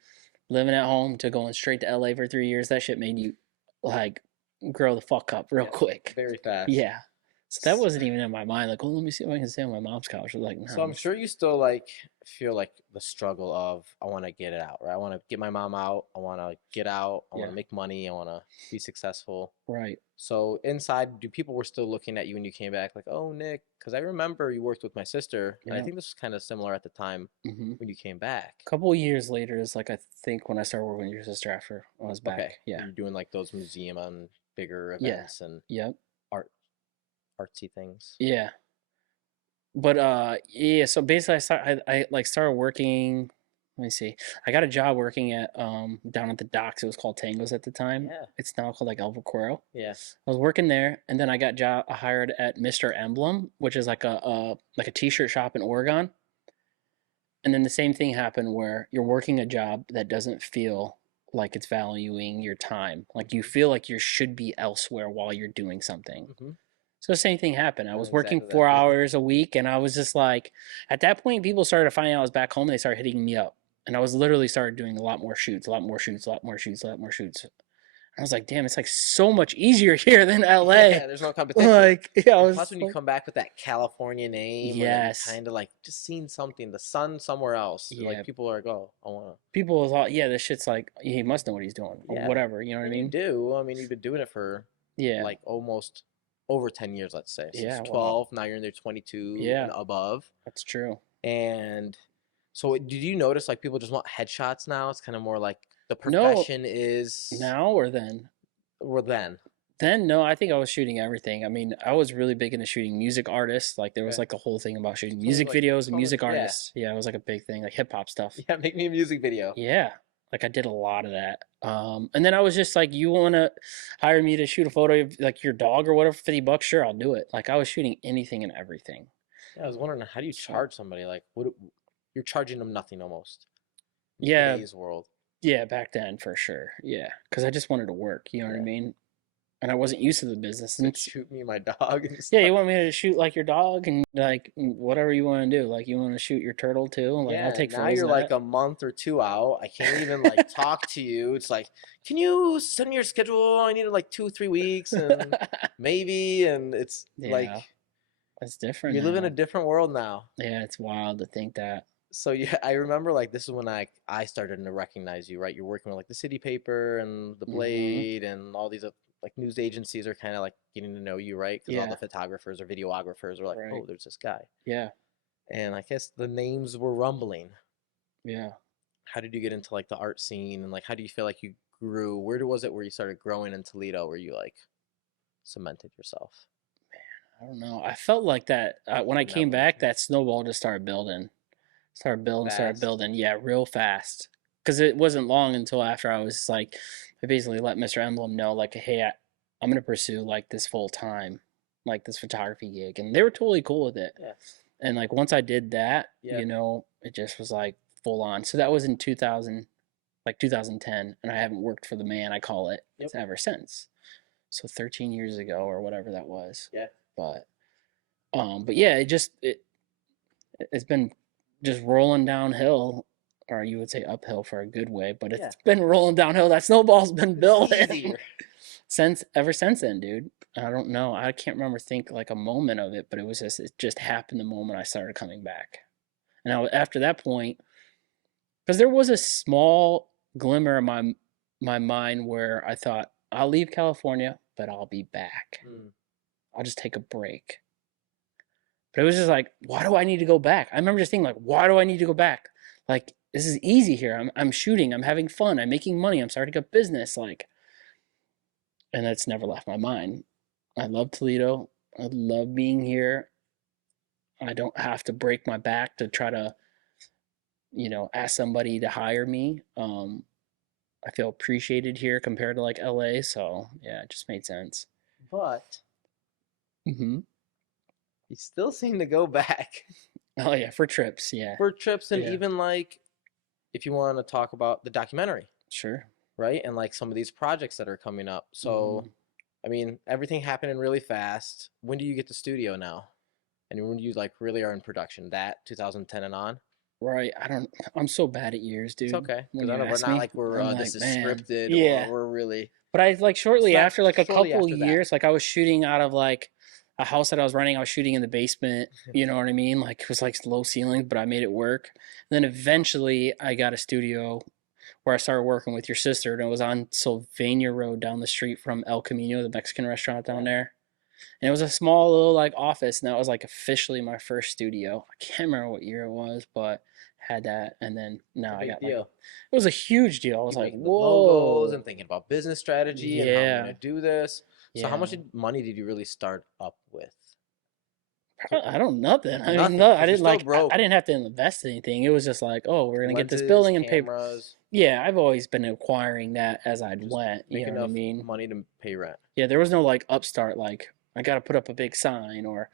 living at home to going straight to LA for 3 years. That shit made you like grow the fuck up real Yeah, quick. very fast. Yeah. So that wasn't even in my mind. Like, oh, let me see if I can stay on my mom's couch. I was like, So I'm no. sure you still like feel like the struggle of I want to get it out, right? I want to get my mom out. I want to get out. I want Yeah. to make money. I want to be successful. Right. So inside, do people were still looking at you when you came back, like, oh, Nick? Because I remember you worked with my sister, and I Yeah. think this was kind of similar at the time Mm-hmm. when you came back. A couple of years later is like I think when I started working with your sister after I was back. Okay, Yeah. you're doing like those museum and bigger Yeah. events and Yep. art, artsy things. Yeah. But yeah, so basically I like started working. Let me see. I got a job working at down at the docks. It was called Tangos at the time. Yeah, It's now called like Alvaquero. yeah. I was working there, and then I got hired at Mr. Emblem, which is like a t-shirt shop in Oregon. And then the same thing happened where you're working a job that doesn't feel like it's valuing your time. Like you feel like you should be elsewhere while you're doing something. Hmm. So the same thing happened. I I know was working exactly that 4 feeling. hours a week, and I was just like, at that point, people started finding out I was back home, and they started hitting me up. And I was literally started doing a lot more shoots, a lot more shoots, a lot more shoots, a lot more shoots. I was like, damn, it's like so much easier here than Yeah, LA. there's no competition. Like, yeah, I And was plus, when you like, come back with that California name or that you're yes, kind of like just seeing something, the sun somewhere else, yeah. like people are like, oh, I want to. People thought, yeah, this shit's like he must know what he's doing or Yeah, whatever. You know what I and you mean? do. I mean, you've been doing it for Yeah, like almost over 10 years, let's say. So it's yeah. Wow, 12. Now you're in there 22 yeah, and above. that's true. And so, did you notice like people just want headshots now? It's kind of more like the No, profession is, now or then? or then. Then no, I think I was shooting everything. I mean, I was really big into shooting music artists. Like there was Okay. like a whole thing about shooting So it was music like, videos and come and, music yeah, artists. Yeah, it was like a big thing, like hip hop stuff. yeah, make me a music video. Yeah, like I did a lot of that. And then I was just like, you want to hire me to shoot a photo of like your dog or whatever, $50? Sure, I'll do it. Like I was shooting anything and everything. Yeah, I was wondering how do you So charge somebody like what you're charging them nothing almost in yeah, today's world. yeah, back then for sure. Yeah, because I just wanted to work. You know what I Yeah, mean? And I wasn't used to the business. And like shoot me and my dog and yeah, stuff. you want me to shoot like your dog and like whatever you want to do. Like you want to shoot your turtle too. Like I'll Yeah, take now photos you're of like that. a month or two out. I can't even like talk to you. It's like, can you send me your schedule? I need like 2 3 weeks and maybe, and it's like Yeah, it's different you live in a now. different world now. Yeah, it's wild to think that. So yeah, I remember like this is when I started to recognize you, right? You're working with like the City Paper and the Hmm. Blade and all these like news agencies are kind of like getting to know you, right? Because all the Yeah, photographers or videographers are like, right. oh, there's this guy, Yeah, and I guess the names were rumbling. yeah. How did you get into like the art scene and like how do you feel like you grew? Where was it where you started growing in Toledo where you like cemented yourself? I don't know. I felt like that when I An came back, evolution. that snowball just started building, started building, started Fast. building. Yeah, real fast. Because it wasn't long until after I was like, I basically let Mr. Emblem know, like, hey, I'm gonna pursue like this full time, like this photography gig, and they were totally cool with it. Yeah. And like once I did that, Yeah. it just was like full on. So that was in 2000, like 2010, and I haven't worked for the man I call it Yep. ever since. So 13 years ago or whatever that was. Yeah. But yeah, it's been just rolling downhill, or you would say uphill for a good way, but it's been rolling downhill. That snowball's been building ever since then, dude. I don't know. I can't remember think like a moment of it, but it just happened the moment I started coming back. And after that point, because there was a small glimmer in my mind where I thought I'll leave California, but I'll be back. I'll just take a break. But it was just like, why do I need to go back? I remember just thinking like, why do I need to go back? Like, this is easy here. I'm shooting. I'm having fun. I'm making money. I'm starting a business. Like, and that's never left my mind. I love Toledo. I love being here. I don't have to break my back to try to, ask somebody to hire me. I feel appreciated here compared to like LA. So yeah, it just made sense. But Mm-hmm. you still seem to go back. Oh yeah, for trips. Yeah. For trips, and Yeah. even like if you want to talk about the documentary. Sure. Right? And like some of these projects that are coming up. So, I mean, everything happening really fast. When do you get the studio now? And when do you like really are in production? That 2010 and on? Right. I'm so bad at years, dude. It's okay. When Because you we're ask not me, like we're I'm this like, is man, scripted yeah. or we're really. But I like shortly not after, like a shortly couple after that. years, like I was shooting out of like a house that I was renting. I was shooting in the basement. You know what I mean? Like it was like low ceilings, but I made it work. And then eventually, I got a studio where I started working with your sister, and it was on Sylvania Road down the street from El Camino, the Mexican restaurant down there. And it was a small little like office, and that was like officially my first studio. I can't remember what year it was, but had that, and then now I got like it was a huge deal. I was like, the logos and whoa, thinking about business strategy and how I'm gonna yeah, do this. So how much yeah. money did you really start up with? I don't nothing. I mean, Nothing, no, 'cause I you're didn't still like. broke. I didn't have to invest anything. It was just like, oh, we're gonna get this Lenses, building and pay. cameras, Yeah, I've always been acquiring that as I'd just went. make You know what I enough mean? money to pay rent. Yeah, there was no like upstart like I got to put up a big sign or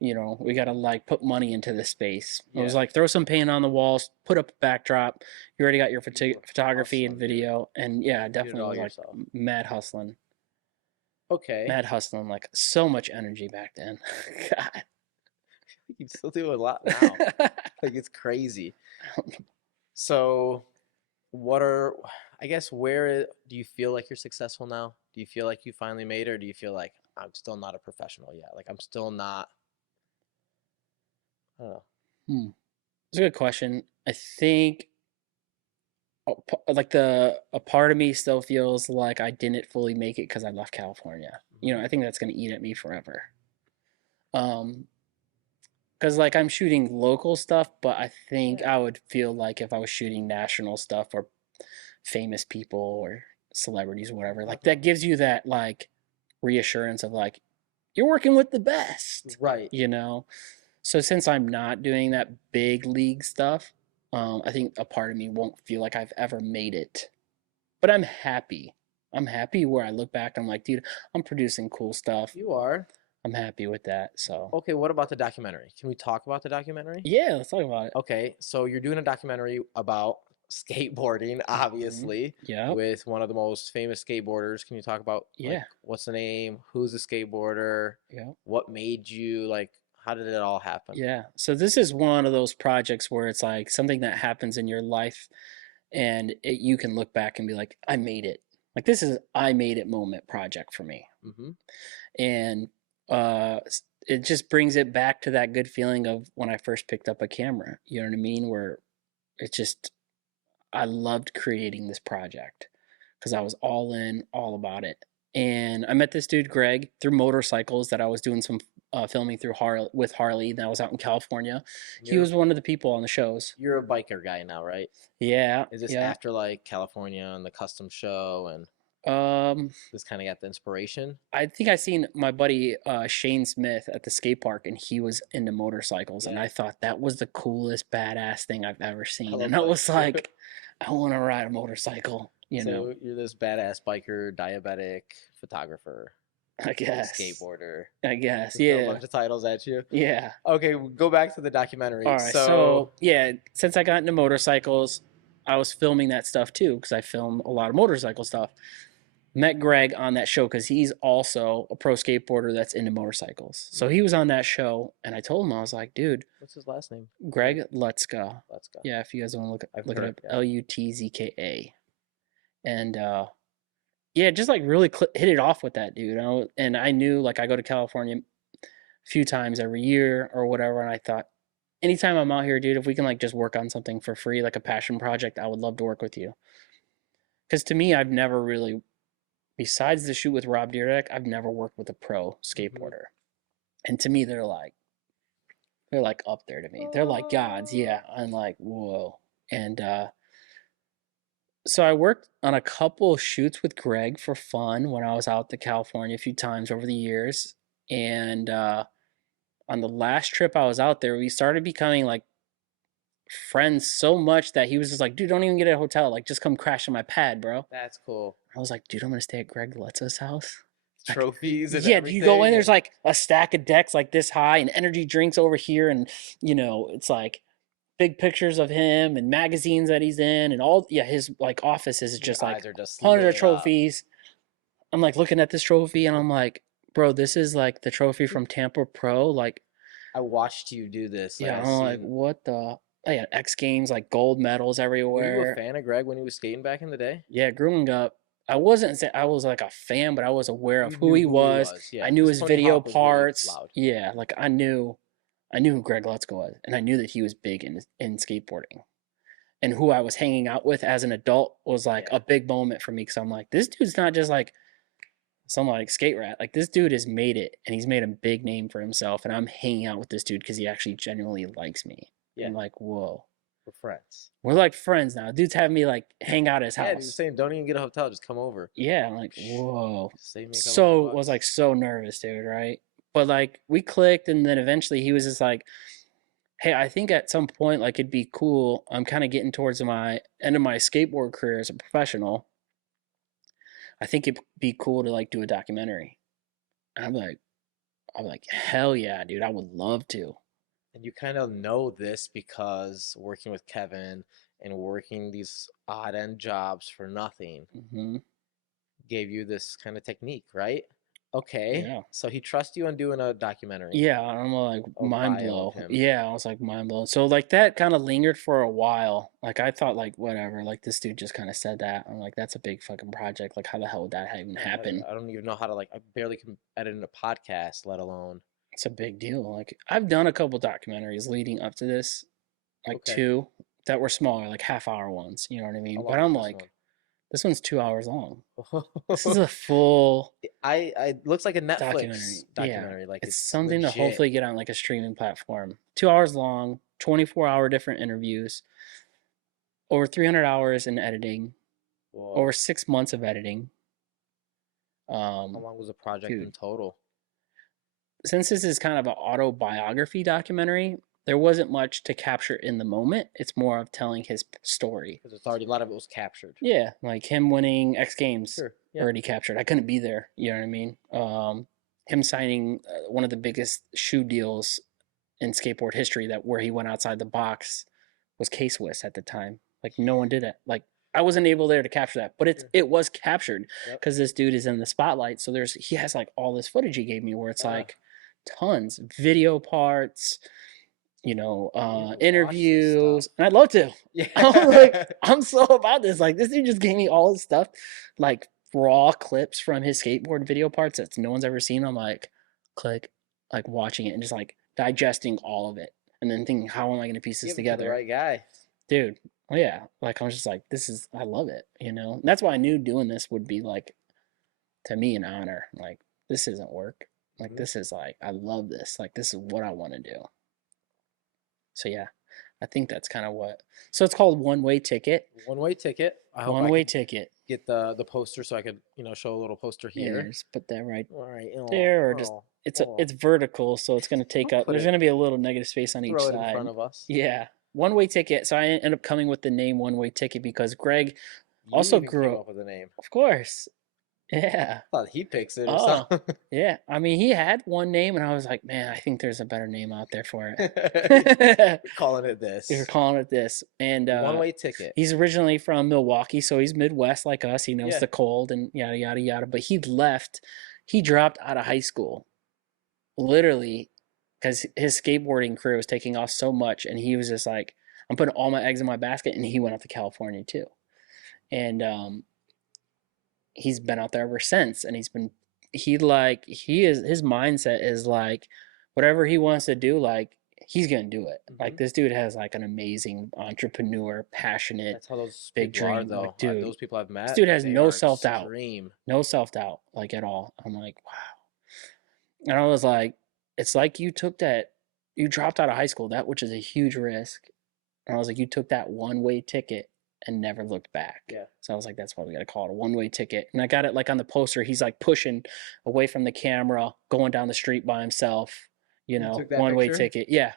we got to like put money into this space. It was like throw some paint on the walls, put up a backdrop. You already got your photography and video, and yeah, definitely was like mad hustling. Okay. Mad hustling, like so much energy back then. God. You still do a lot now. Like it's crazy. So, I guess, where do you feel like you're successful now? Do you feel like you finally made it, or do you feel like I'm still not a professional yet? Like I'm still not, I don't know. It's a good question. I think like a part of me still feels like I didn't fully make it because I left California. I think that's gonna eat at me forever. Because like I'm shooting local stuff, but I think I would feel like if I was shooting national stuff or famous people or celebrities or whatever, like that gives you that like reassurance of like you're working with the best, Right. So since I'm not doing that big league stuff, I think a part of me won't feel like I've ever made it, but I'm happy. I'm happy where I look back. I'm like, dude, I'm producing cool stuff. You are. I'm happy with that. So Okay, what about the documentary? Can we talk about the documentary? yeah, let's talk about it. Okay, so you're doing a documentary about skateboarding, obviously, Yeah. with one of the most famous skateboarders. Can you talk about like, what's the name? Who's the skateboarder? Yeah. What made you like? How did it all happen? Yeah. So this is one of those projects where it's like something that happens in your life, and you can look back and be like, I made it. Like this is I made it moment project for me. And it just brings it back to that good feeling of when I first picked up a camera. You know what I mean? Where it just I loved creating this project because I was all in, all about it. And I met this dude Greg through motorcycles that I was doing some filming through with Harley. That was out in California. He was one of the people on the shows. You're a biker guy now, right? Yeah. Is this after like California and the custom show and this kind of got the inspiration? I think I seen my buddy Shane Smith at the skate park, and he was into motorcycles, and I thought that was the coolest badass thing I've ever seen. And I was like, I want to ride a motorcycle. So you're this badass biker, diabetic photographer. I pro guess. skateboarder. I guess. Just throw a Yeah. bunch of titles at you. Yeah. Okay, go back to the documentary. All right. So yeah, since I got into motorcycles, I was filming that stuff too because I film a lot of motorcycle stuff. Met Greg on that show because he's also a pro skateboarder that's into motorcycles. So he was on that show, and I told him, I was like, dude, what's his last name? Greg Lutzka. Let's go. Yeah, if you guys want to I've look it heard, up, yeah. Lutzka. And yeah, just like really hit it off with that dude. And I knew like I go to California a few times every year or whatever, and I thought, anytime I'm out here, dude, if we can like just work on something for free, like a passion project, I would love to work with you. Because to me, I've never really, besides the shoot with Rob Dyrdek, I've never worked with a pro skateboarder. And to me, they're like up there to me. They're like gods, yeah. I'm like, whoa. And so I worked on a couple of shoots with Greg for fun when I was out to California a few times over the years. And on the last trip I was out there, we started becoming like friends so much that he was just like, dude, don't even get a hotel. Like, just come crash on my pad, bro. That's cool. I was like, dude, I'm going to stay at Greg Lutz's house. Trophies and yeah, everything. you go in, there's like a stack of decks like this high and energy drinks over here. And, you know, it's like big pictures of him and magazines that he's in and all. Yeah, his like office is just like hundreds of trophies. I'm like looking at this trophy and I'm like, bro, this is like the trophy from Tampa Pro. Like, I watched you do this. Yeah, I'm like, what the? I had X Games, like gold medals everywhere. Were you a fan of Greg when he was skating back in the day? Yeah, growing up, I wasn't. I was like a fan, but I was aware of who he was. Yeah. I knew his video parts. Really yeah, like I knew who Greg Lutzka was, and I knew that he was big in skateboarding. And who I was hanging out with as an adult was like a big moment for me because I'm like, this dude's not just like some like skate rat. Like this dude has made it, and he's made a big name for himself. And I'm hanging out with this dude because he actually genuinely likes me. Yeah. I'm like, whoa. We're friends. We're like friends now. Dude's having me like hang out at his house. Yeah, he's saying don't even get a hotel, just come over. Yeah, I'm like, whoa. So was like so nervous, dude, right? But like we clicked, and then eventually he was just like, hey, I think at some point like it'd be cool. I'm kind of getting towards my end of my skateboard career as a professional. I think it'd be cool to like do a documentary. And I'm like, hell yeah, dude, I would love to. And you kind of know this because working with Kevin and working these odd end jobs for nothing gave you this kind of technique, right? Okay. Yeah. So he trusts you on doing a documentary. Yeah, I'm like mind blown. Yeah, I was like mind blown. So like that kind of lingered for a while. Like I thought like whatever, like this dude just kind of said that. I'm like that's a big fucking project. Like how the hell would that even happen? I don't even know how to like I barely can edit in a podcast, let alone. It's a big deal. Like I've done a couple documentaries leading up to this, like two that were smaller, like half-hour ones. You know what I mean? But I'm like, this one's 2 hours long. This is a full. It looks like a Netflix documentary. Yeah. Like it's something legit to hopefully get on like a streaming platform. 2 hours long, 24-hour different interviews, over 300 hours in editing, over 6 months of editing. How long was the project in total? Since this is kind of an autobiography documentary, there wasn't much to capture in the moment. It's more of telling his story. Because it's already a lot of it was captured. Yeah, like him winning X Games already captured. I couldn't be there. You know what I mean? Him signing one of the biggest shoe deals in skateboard history where he went outside the box was K-Swiss at the time. Like no one did it. Like I wasn't able there to capture that, but it was captured because this dude is in the spotlight. So he has like all this footage he gave me where it's like tons video parts, you know, interviews, and I'd love to. Yeah. I'm like, I'm so about this. Like this dude just gave me all this stuff, like raw clips from his skateboard video parts that no one's ever seen. I'm like, click, like watching it and just like digesting all of it, and then thinking, how am I going to piece this together? The right guy, dude. Well, yeah, like I was just like, I love it, you know. And that's why I knew doing this would be like, to me, an honor. Like this isn't work. Like this is like, I love this. Like this is what I want to do. So yeah, I think that's kind of what. So it's called One Way Ticket. One Way Ticket. One Way Ticket. Get the poster so I could show a little poster here. Yeah, just put that right there, or just it's vertical, so it's gonna take up. There's gonna be a little negative space on each side. In front of us. Yeah, One Way Ticket. So I ended up coming with the name One Way Ticket because Greg also grew up with the name. Of course. Yeah. Thought he picks it or Oh, something. yeah. I mean, he had one name, and I was like, man, I think there's a better name out there for it. We're calling it We were this. calling it this. And One-way ticket. he's originally from Milwaukee, so he's Midwest like us. He knows Yeah. the cold and yada, yada, yada. But he left, he dropped out of high school, literally, because his skateboarding career was taking off so much. And he was just like, I'm putting all my eggs in my basket. And he went out to California too. And he's been out there ever since. And he is, his mindset is like, whatever he wants to do, like, he's gonna do it. Like, Hmm. this dude has like an amazing entrepreneur, passionate, That's how those big people are, dream. Like, though. dude, Those people I've this met, dude has they no are self doubt, extreme. no self doubt, like at all. I'm like, wow. And I was like, it's like you took that, you dropped out of high school, that which is a huge risk. And I was like, you took that one way ticket and never looked back. Yeah. So I was like, that's why we got to call it a one way ticket. And I got it like on the poster. He's like pushing away from the camera, going down the street by himself, You took that one way picture? ticket. Yeah.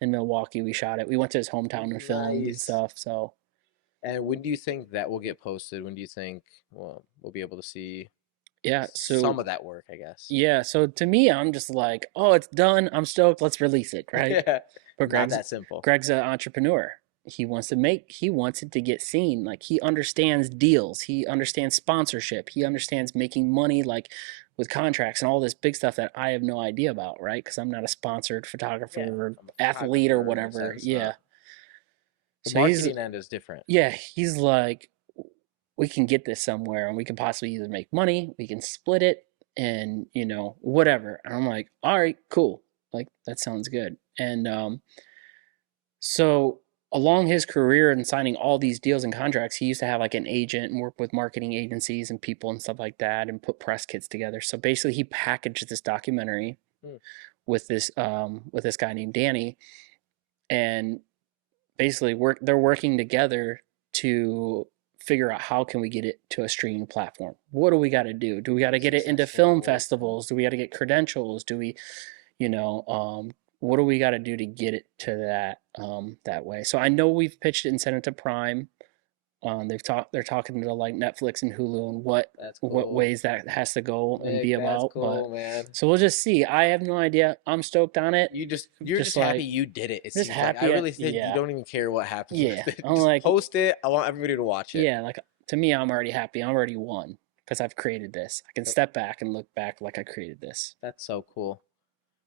In Milwaukee, we shot it. We went to his hometown and filmed and Nice. stuff. So, And when do you think that will get posted? When do you think, well, we'll be able to see yeah. some So, of that work, I guess? yeah. So to me, I'm just like, oh, it's done. I'm stoked. Let's release it. Right. Yeah. But Not that simple. Greg's an entrepreneur. He wants it to get seen. Like, he understands deals. He understands sponsorship. He understands making money, like with contracts and all this big stuff that I have no idea about, right? Because I'm not a sponsored photographer Yeah, or I'm a athlete or photographer in a whatever. sense. Yeah. The So he's marketing end is different. yeah, he's like, we can get this somewhere and we can possibly either make money, we can split it, and whatever. And I'm like, all right, cool. Like, that sounds good. And so along his career and signing all these deals and contracts, he used to have like an agent and work with marketing agencies and people and stuff like that and put press kits together. So basically he packaged this documentary Hmm. with this guy named Danny, and basically they're working together to figure out how can we get it to a streaming platform. What do we got to do? Do we got to get it into film festivals? Do we got to get credentials? Do we, you know, what do we got to do to get it to that way? So I know we've pitched it and sent it to Prime. They're talking to like Netflix and Hulu and That's what cool. ways that has to go and be Nick, that's about. But cool, man. so we'll just see. I have no idea. I'm stoked on it. You're just like happy you did it. It just seems like I happy. really think you Yeah, don't even care what happens yeah. with it. I'm Just like, post it. I want everybody to watch it. yeah. Like, to me, I'm already happy. I'm already won because I've created this. I can Yep. step back and look back like I created this. That's so cool.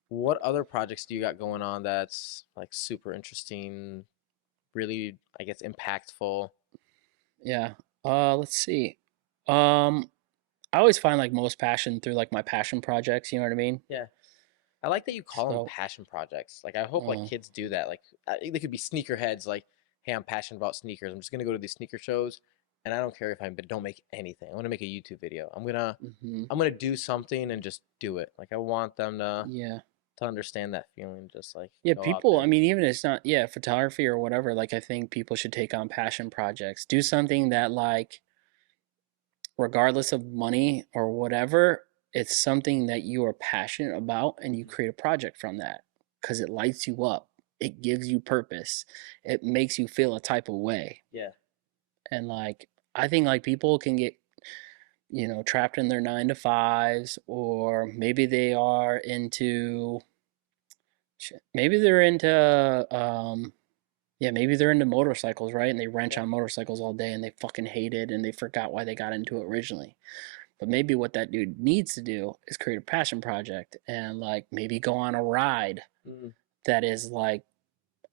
What other projects do you got going on that's like super interesting, really, I guess, impactful? Yeah. Let's see. Um, I always find like most passion through like my passion projects. You know what I mean? Yeah. I like that you call them So, passion projects. Like I hope like kids do that. Like they could be sneakerheads. Like, hey, I'm passionate about sneakers. I'm just gonna go to these sneaker shows, and I don't care if I but don't make anything. I want to make a YouTube video. mhm. I'm gonna do something and just do it. Like I want them Yeah. to understand that feeling. Just like Yeah, go out people, I there. mean, even if it's not, yeah, photography or whatever, like, I think people should take on passion projects. Do something that, like, regardless of money or whatever, it's something that you are passionate about and you create a project from that because it lights you up. It gives you purpose. It makes you feel a type of way. Yeah. And, like, I think, like, people can get, trapped in their 9 to 5s, or maybe they are into, maybe they're into, yeah, maybe they're into motorcycles, right? And they wrench Yeah. on motorcycles all day and they fucking hate it and they forgot why they got into it originally. But maybe what that dude needs to do is create a passion project and like maybe go on a ride Mm. that is like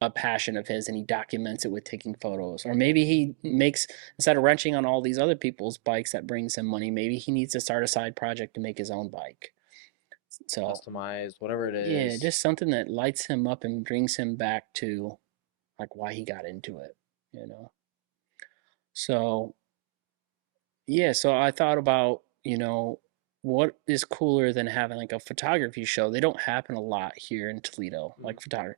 a passion of his and he documents it with taking photos. Or maybe he makes, instead of wrenching on all these other people's bikes that brings him money, maybe he needs to start a side project to make his own bike. So, Customized, whatever it yeah, is. just something that lights him up and brings him back to like why he got into it, you know. So, yeah, so I thought about, what is cooler than having like a photography show? They don't happen a lot here in Toledo, Mm. like photography,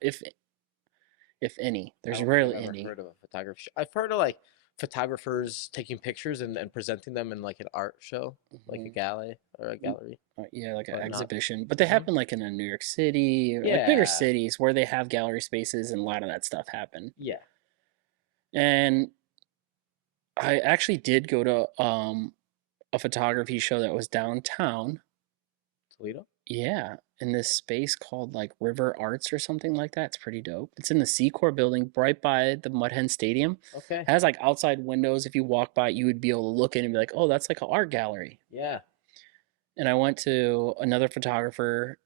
if any. I There's don't think I've rarely ever any. heard of a photography show. I've heard of like photographers taking pictures and presenting them in like an art show, like a Mhm. galley or a gallery, Yeah, like an but not. exhibition, but they Hmm. happen like in a New York City or like bigger Yeah, cities where they have gallery spaces and a lot of that stuff happen. yeah. And I actually did go to a photography show that was downtown. Toledo? Yeah, in this space called like River Arts or something like that. It's pretty dope. It's in the Secor building right by the Mud Hen Stadium. Okay. It has like outside windows. If you walk by, you would be able to look in and be like, oh, that's like an art gallery. Yeah. And I went to another photographer,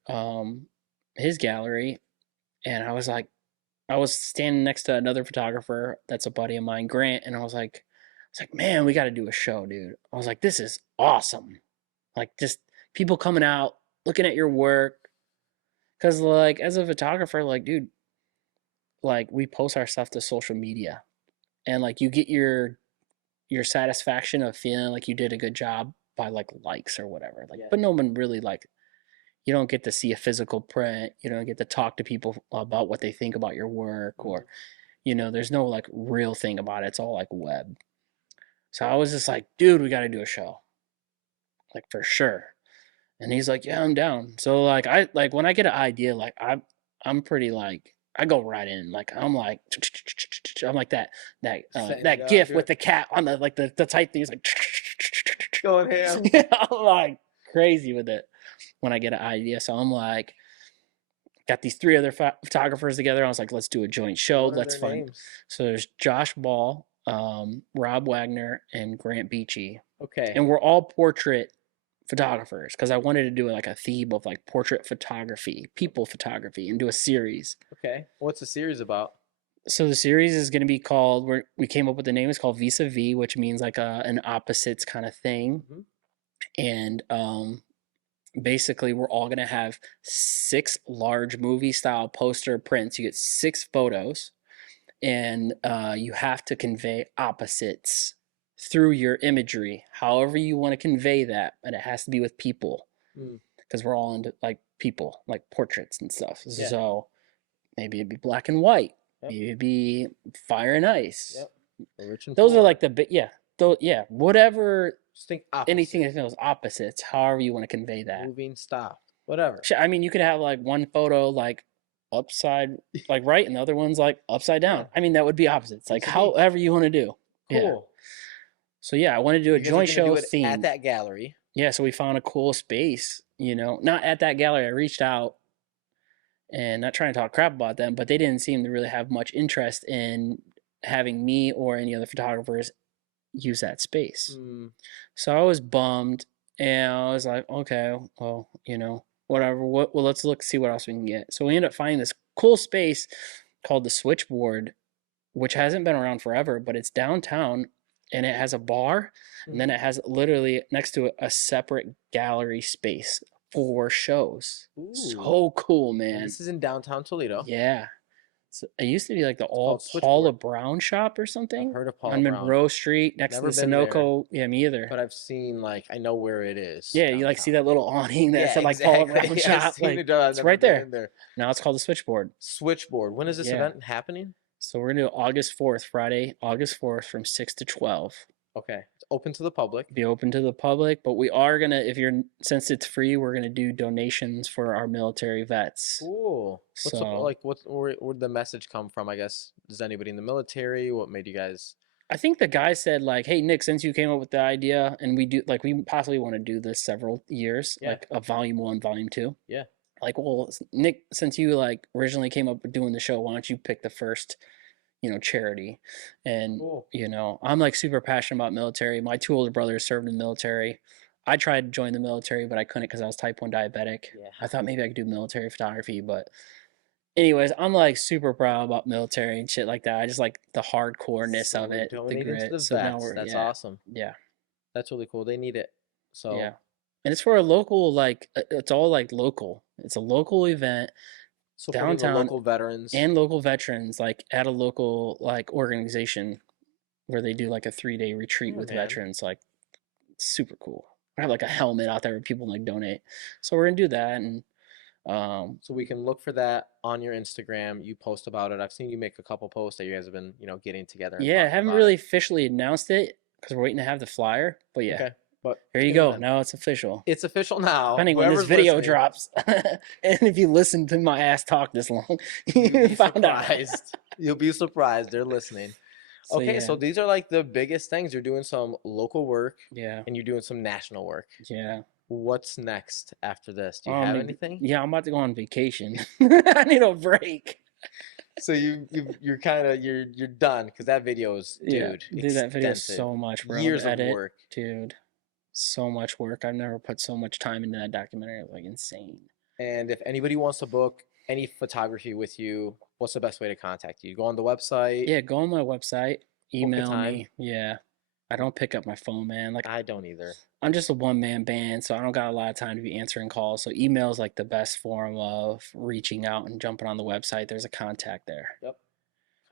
his gallery, and I was standing next to another photographer that's a buddy of mine, Grant, and I was like, man, we got to do a show, dude. I was like, this is awesome. Like, just people coming out, looking at your work. Because, like, as a photographer, like, dude, like, we post our stuff to social media. And, like, you get your satisfaction of feeling like you did a good job by, like, likes or whatever. Like, but no one really, like, you don't get to see a physical print. You don't get to talk to people about what they think about your work, or, there's no like real thing about it. It's all like web. So I was just like, dude, we got to do a show, like for sure. And he's like, yeah, I'm down. So like when I get an idea, like I'm pretty like I go right in. Like I'm like that GIF with the cat on the like the type thing is like going ham. I'm like crazy with it when I get an idea. So I'm like, got these 3 other photographers together. I was like, let's do a joint show. Let's find. Names? So there's Josh Ball, Rob Wagner, and Grant Beachy. Okay. And we're all portrait photographers because I wanted to do like a theme of like portrait photography, people photography, and do a series. Okay. What's the series about? So the series is going to be called, we came up with the name, it's called Vis-a-Vis, which means like an opposites kind of thing. Mm-hmm. And basically we're all going to have 6 large movie style poster prints. You get 6 photos, and you have to convey opposites through your imagery, however you want to convey that, but it has to be with people, because we're all into like people, like portraits and stuff. Yeah. So maybe it'd be black and white, maybe it'd be fire and ice. Those are like whatever. Just think anything that feels opposites, however you want to convey that. Moving, stop, whatever. I mean, you could have like one photo like upside, like right, and the other one's like upside down. Yeah. I mean, that would be opposites. Like however you want to do. Cool. Yeah. So yeah, I want to do a joint show theme at that gallery. Yeah, so we found a cool space. Not at that gallery. I reached out, and not trying to talk crap about them, but they didn't seem to really have much interest in having me or any other photographers use that space. So I was bummed, and I was like, okay, well, whatever. Well, let's see what else we can get. So we ended up finding this cool space called the Switchboard, which hasn't been around forever, but it's downtown, and it has a bar, and then it has literally next to it a separate gallery space for shows. Ooh. So cool, man. And this is in downtown Toledo. Yeah. So it used to be like the old Paula Brown shop or something. I've heard of Paula on Monroe Street next to the Sunoco. Yeah, me either. But I've seen I know where it is. Yeah, downtown. You like see that little awning that said like Paula Brown shop. Like, it's right there. Now it's called the Switchboard. Switchboard. When is this event happening? So we're gonna do August 4th, Friday, August 4th from 6 to 12. Okay. It's open to the public. Be open to the public, but we are gonna, since it's free, we're gonna do donations for our military vets. Cool. Where'd the message come from? I guess, is anybody in the military? What made you guys? I think the guy said like, "Hey Nick, since you came up with the idea, and we possibly want to do this several years, like a volume 1, volume 2." Yeah. Like, well, Nick, since you like originally came up with doing the show, why don't you pick the first, charity? And cool. I'm like super passionate about military. My 2 older brothers served in the military. I tried to join the military, but I couldn't because I was type 1 diabetic. Yeah. I thought maybe I could do military photography, but anyways, I'm like super proud about military and shit like that. I just like the hardcoreness of it, the grit. That's awesome. Yeah, that's really cool. They need it. So yeah. And it's for a local, it's all like local. It's a local event, so downtown, local veterans and local veterans, like at a local organization where they do like a 3-day retreat with veterans. Like, super cool. I have like a helmet out there where people like donate. So we're gonna do that, and so we can look for that on your Instagram. You post about it. I've seen you make a couple posts that you guys have been, getting together. Yeah, I haven't really officially announced it because we're waiting to have the flyer. But yeah. Okay. But here you go. Now it's official. It's official now. Depending when this video drops. And if you listen to my ass talk this long, you found out. You'll be surprised. They're listening. So Okay, yeah, so these are like the biggest things. You're doing some local work yeah, and you're doing some national work. yeah. What's next after this? Do you have anything? Yeah, I'm about to go on vacation. I need a break. So you're kind of you're done because that video is, Yeah, dude, dude, that video is extensive. so much, bro. Years To of edit, work. dude, so much work. I've never put so much time into that documentary. It was like insane. And if anybody wants to book any photography with you, what's the best way to contact you? Go on the website, Yeah, go on my website, book a email time. me. Yeah, I don't pick up my phone, man. Like I don't either. I'm just a one man band, so I don't got a lot of time to be answering calls. So email is like the best form of reaching out and jumping on the website. There's a contact there. Yep.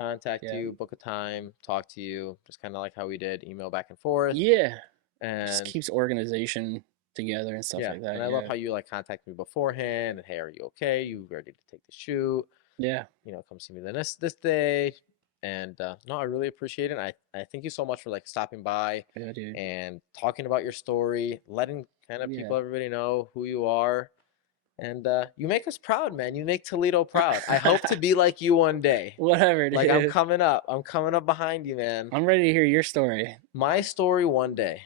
Contact Yeah. you, book a time, talk to you, just kind of like how we did, email back and forth. Yeah. Just And keeps organization together and stuff yeah, like that. and I love Yeah. how you like contact me beforehand and hey, are you okay? You ready to take the shoot? Yeah. Come see me then this day. And no, I really appreciate it. I thank you so much for like stopping by Yeah, dude. and talking about your story, letting kind of Yeah. everybody know who you are. And you make us proud, man. You make Toledo proud. I hope to be like you one day. Whatever, Like I'm dude. coming up. I'm coming up behind you, man. I'm ready to hear your story. My story one day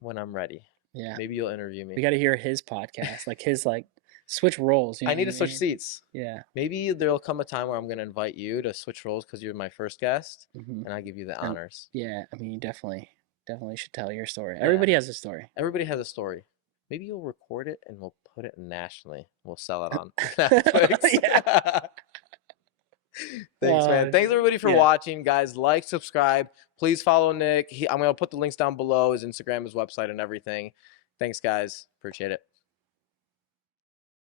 when I'm ready. Yeah. Maybe you'll interview We me. got to hear his podcast, like his like switch roles. You know I need what to I switch mean? seats. Yeah. Maybe there'll come a time where I'm going to invite you to switch roles because you're my first guest Hmm. and I give you the And honors. yeah, I mean, you definitely should tell your story. Yeah. Everybody has a story. Everybody has a story. Maybe you'll record it and we'll put it nationally. We'll sell it on Netflix. Yeah. Thanks, man. Thanks everybody for Yeah. watching, guys. Like, subscribe. Please follow Nick. I'm gonna put the links down below, his Instagram, his website, and everything. Thanks, guys. Appreciate it.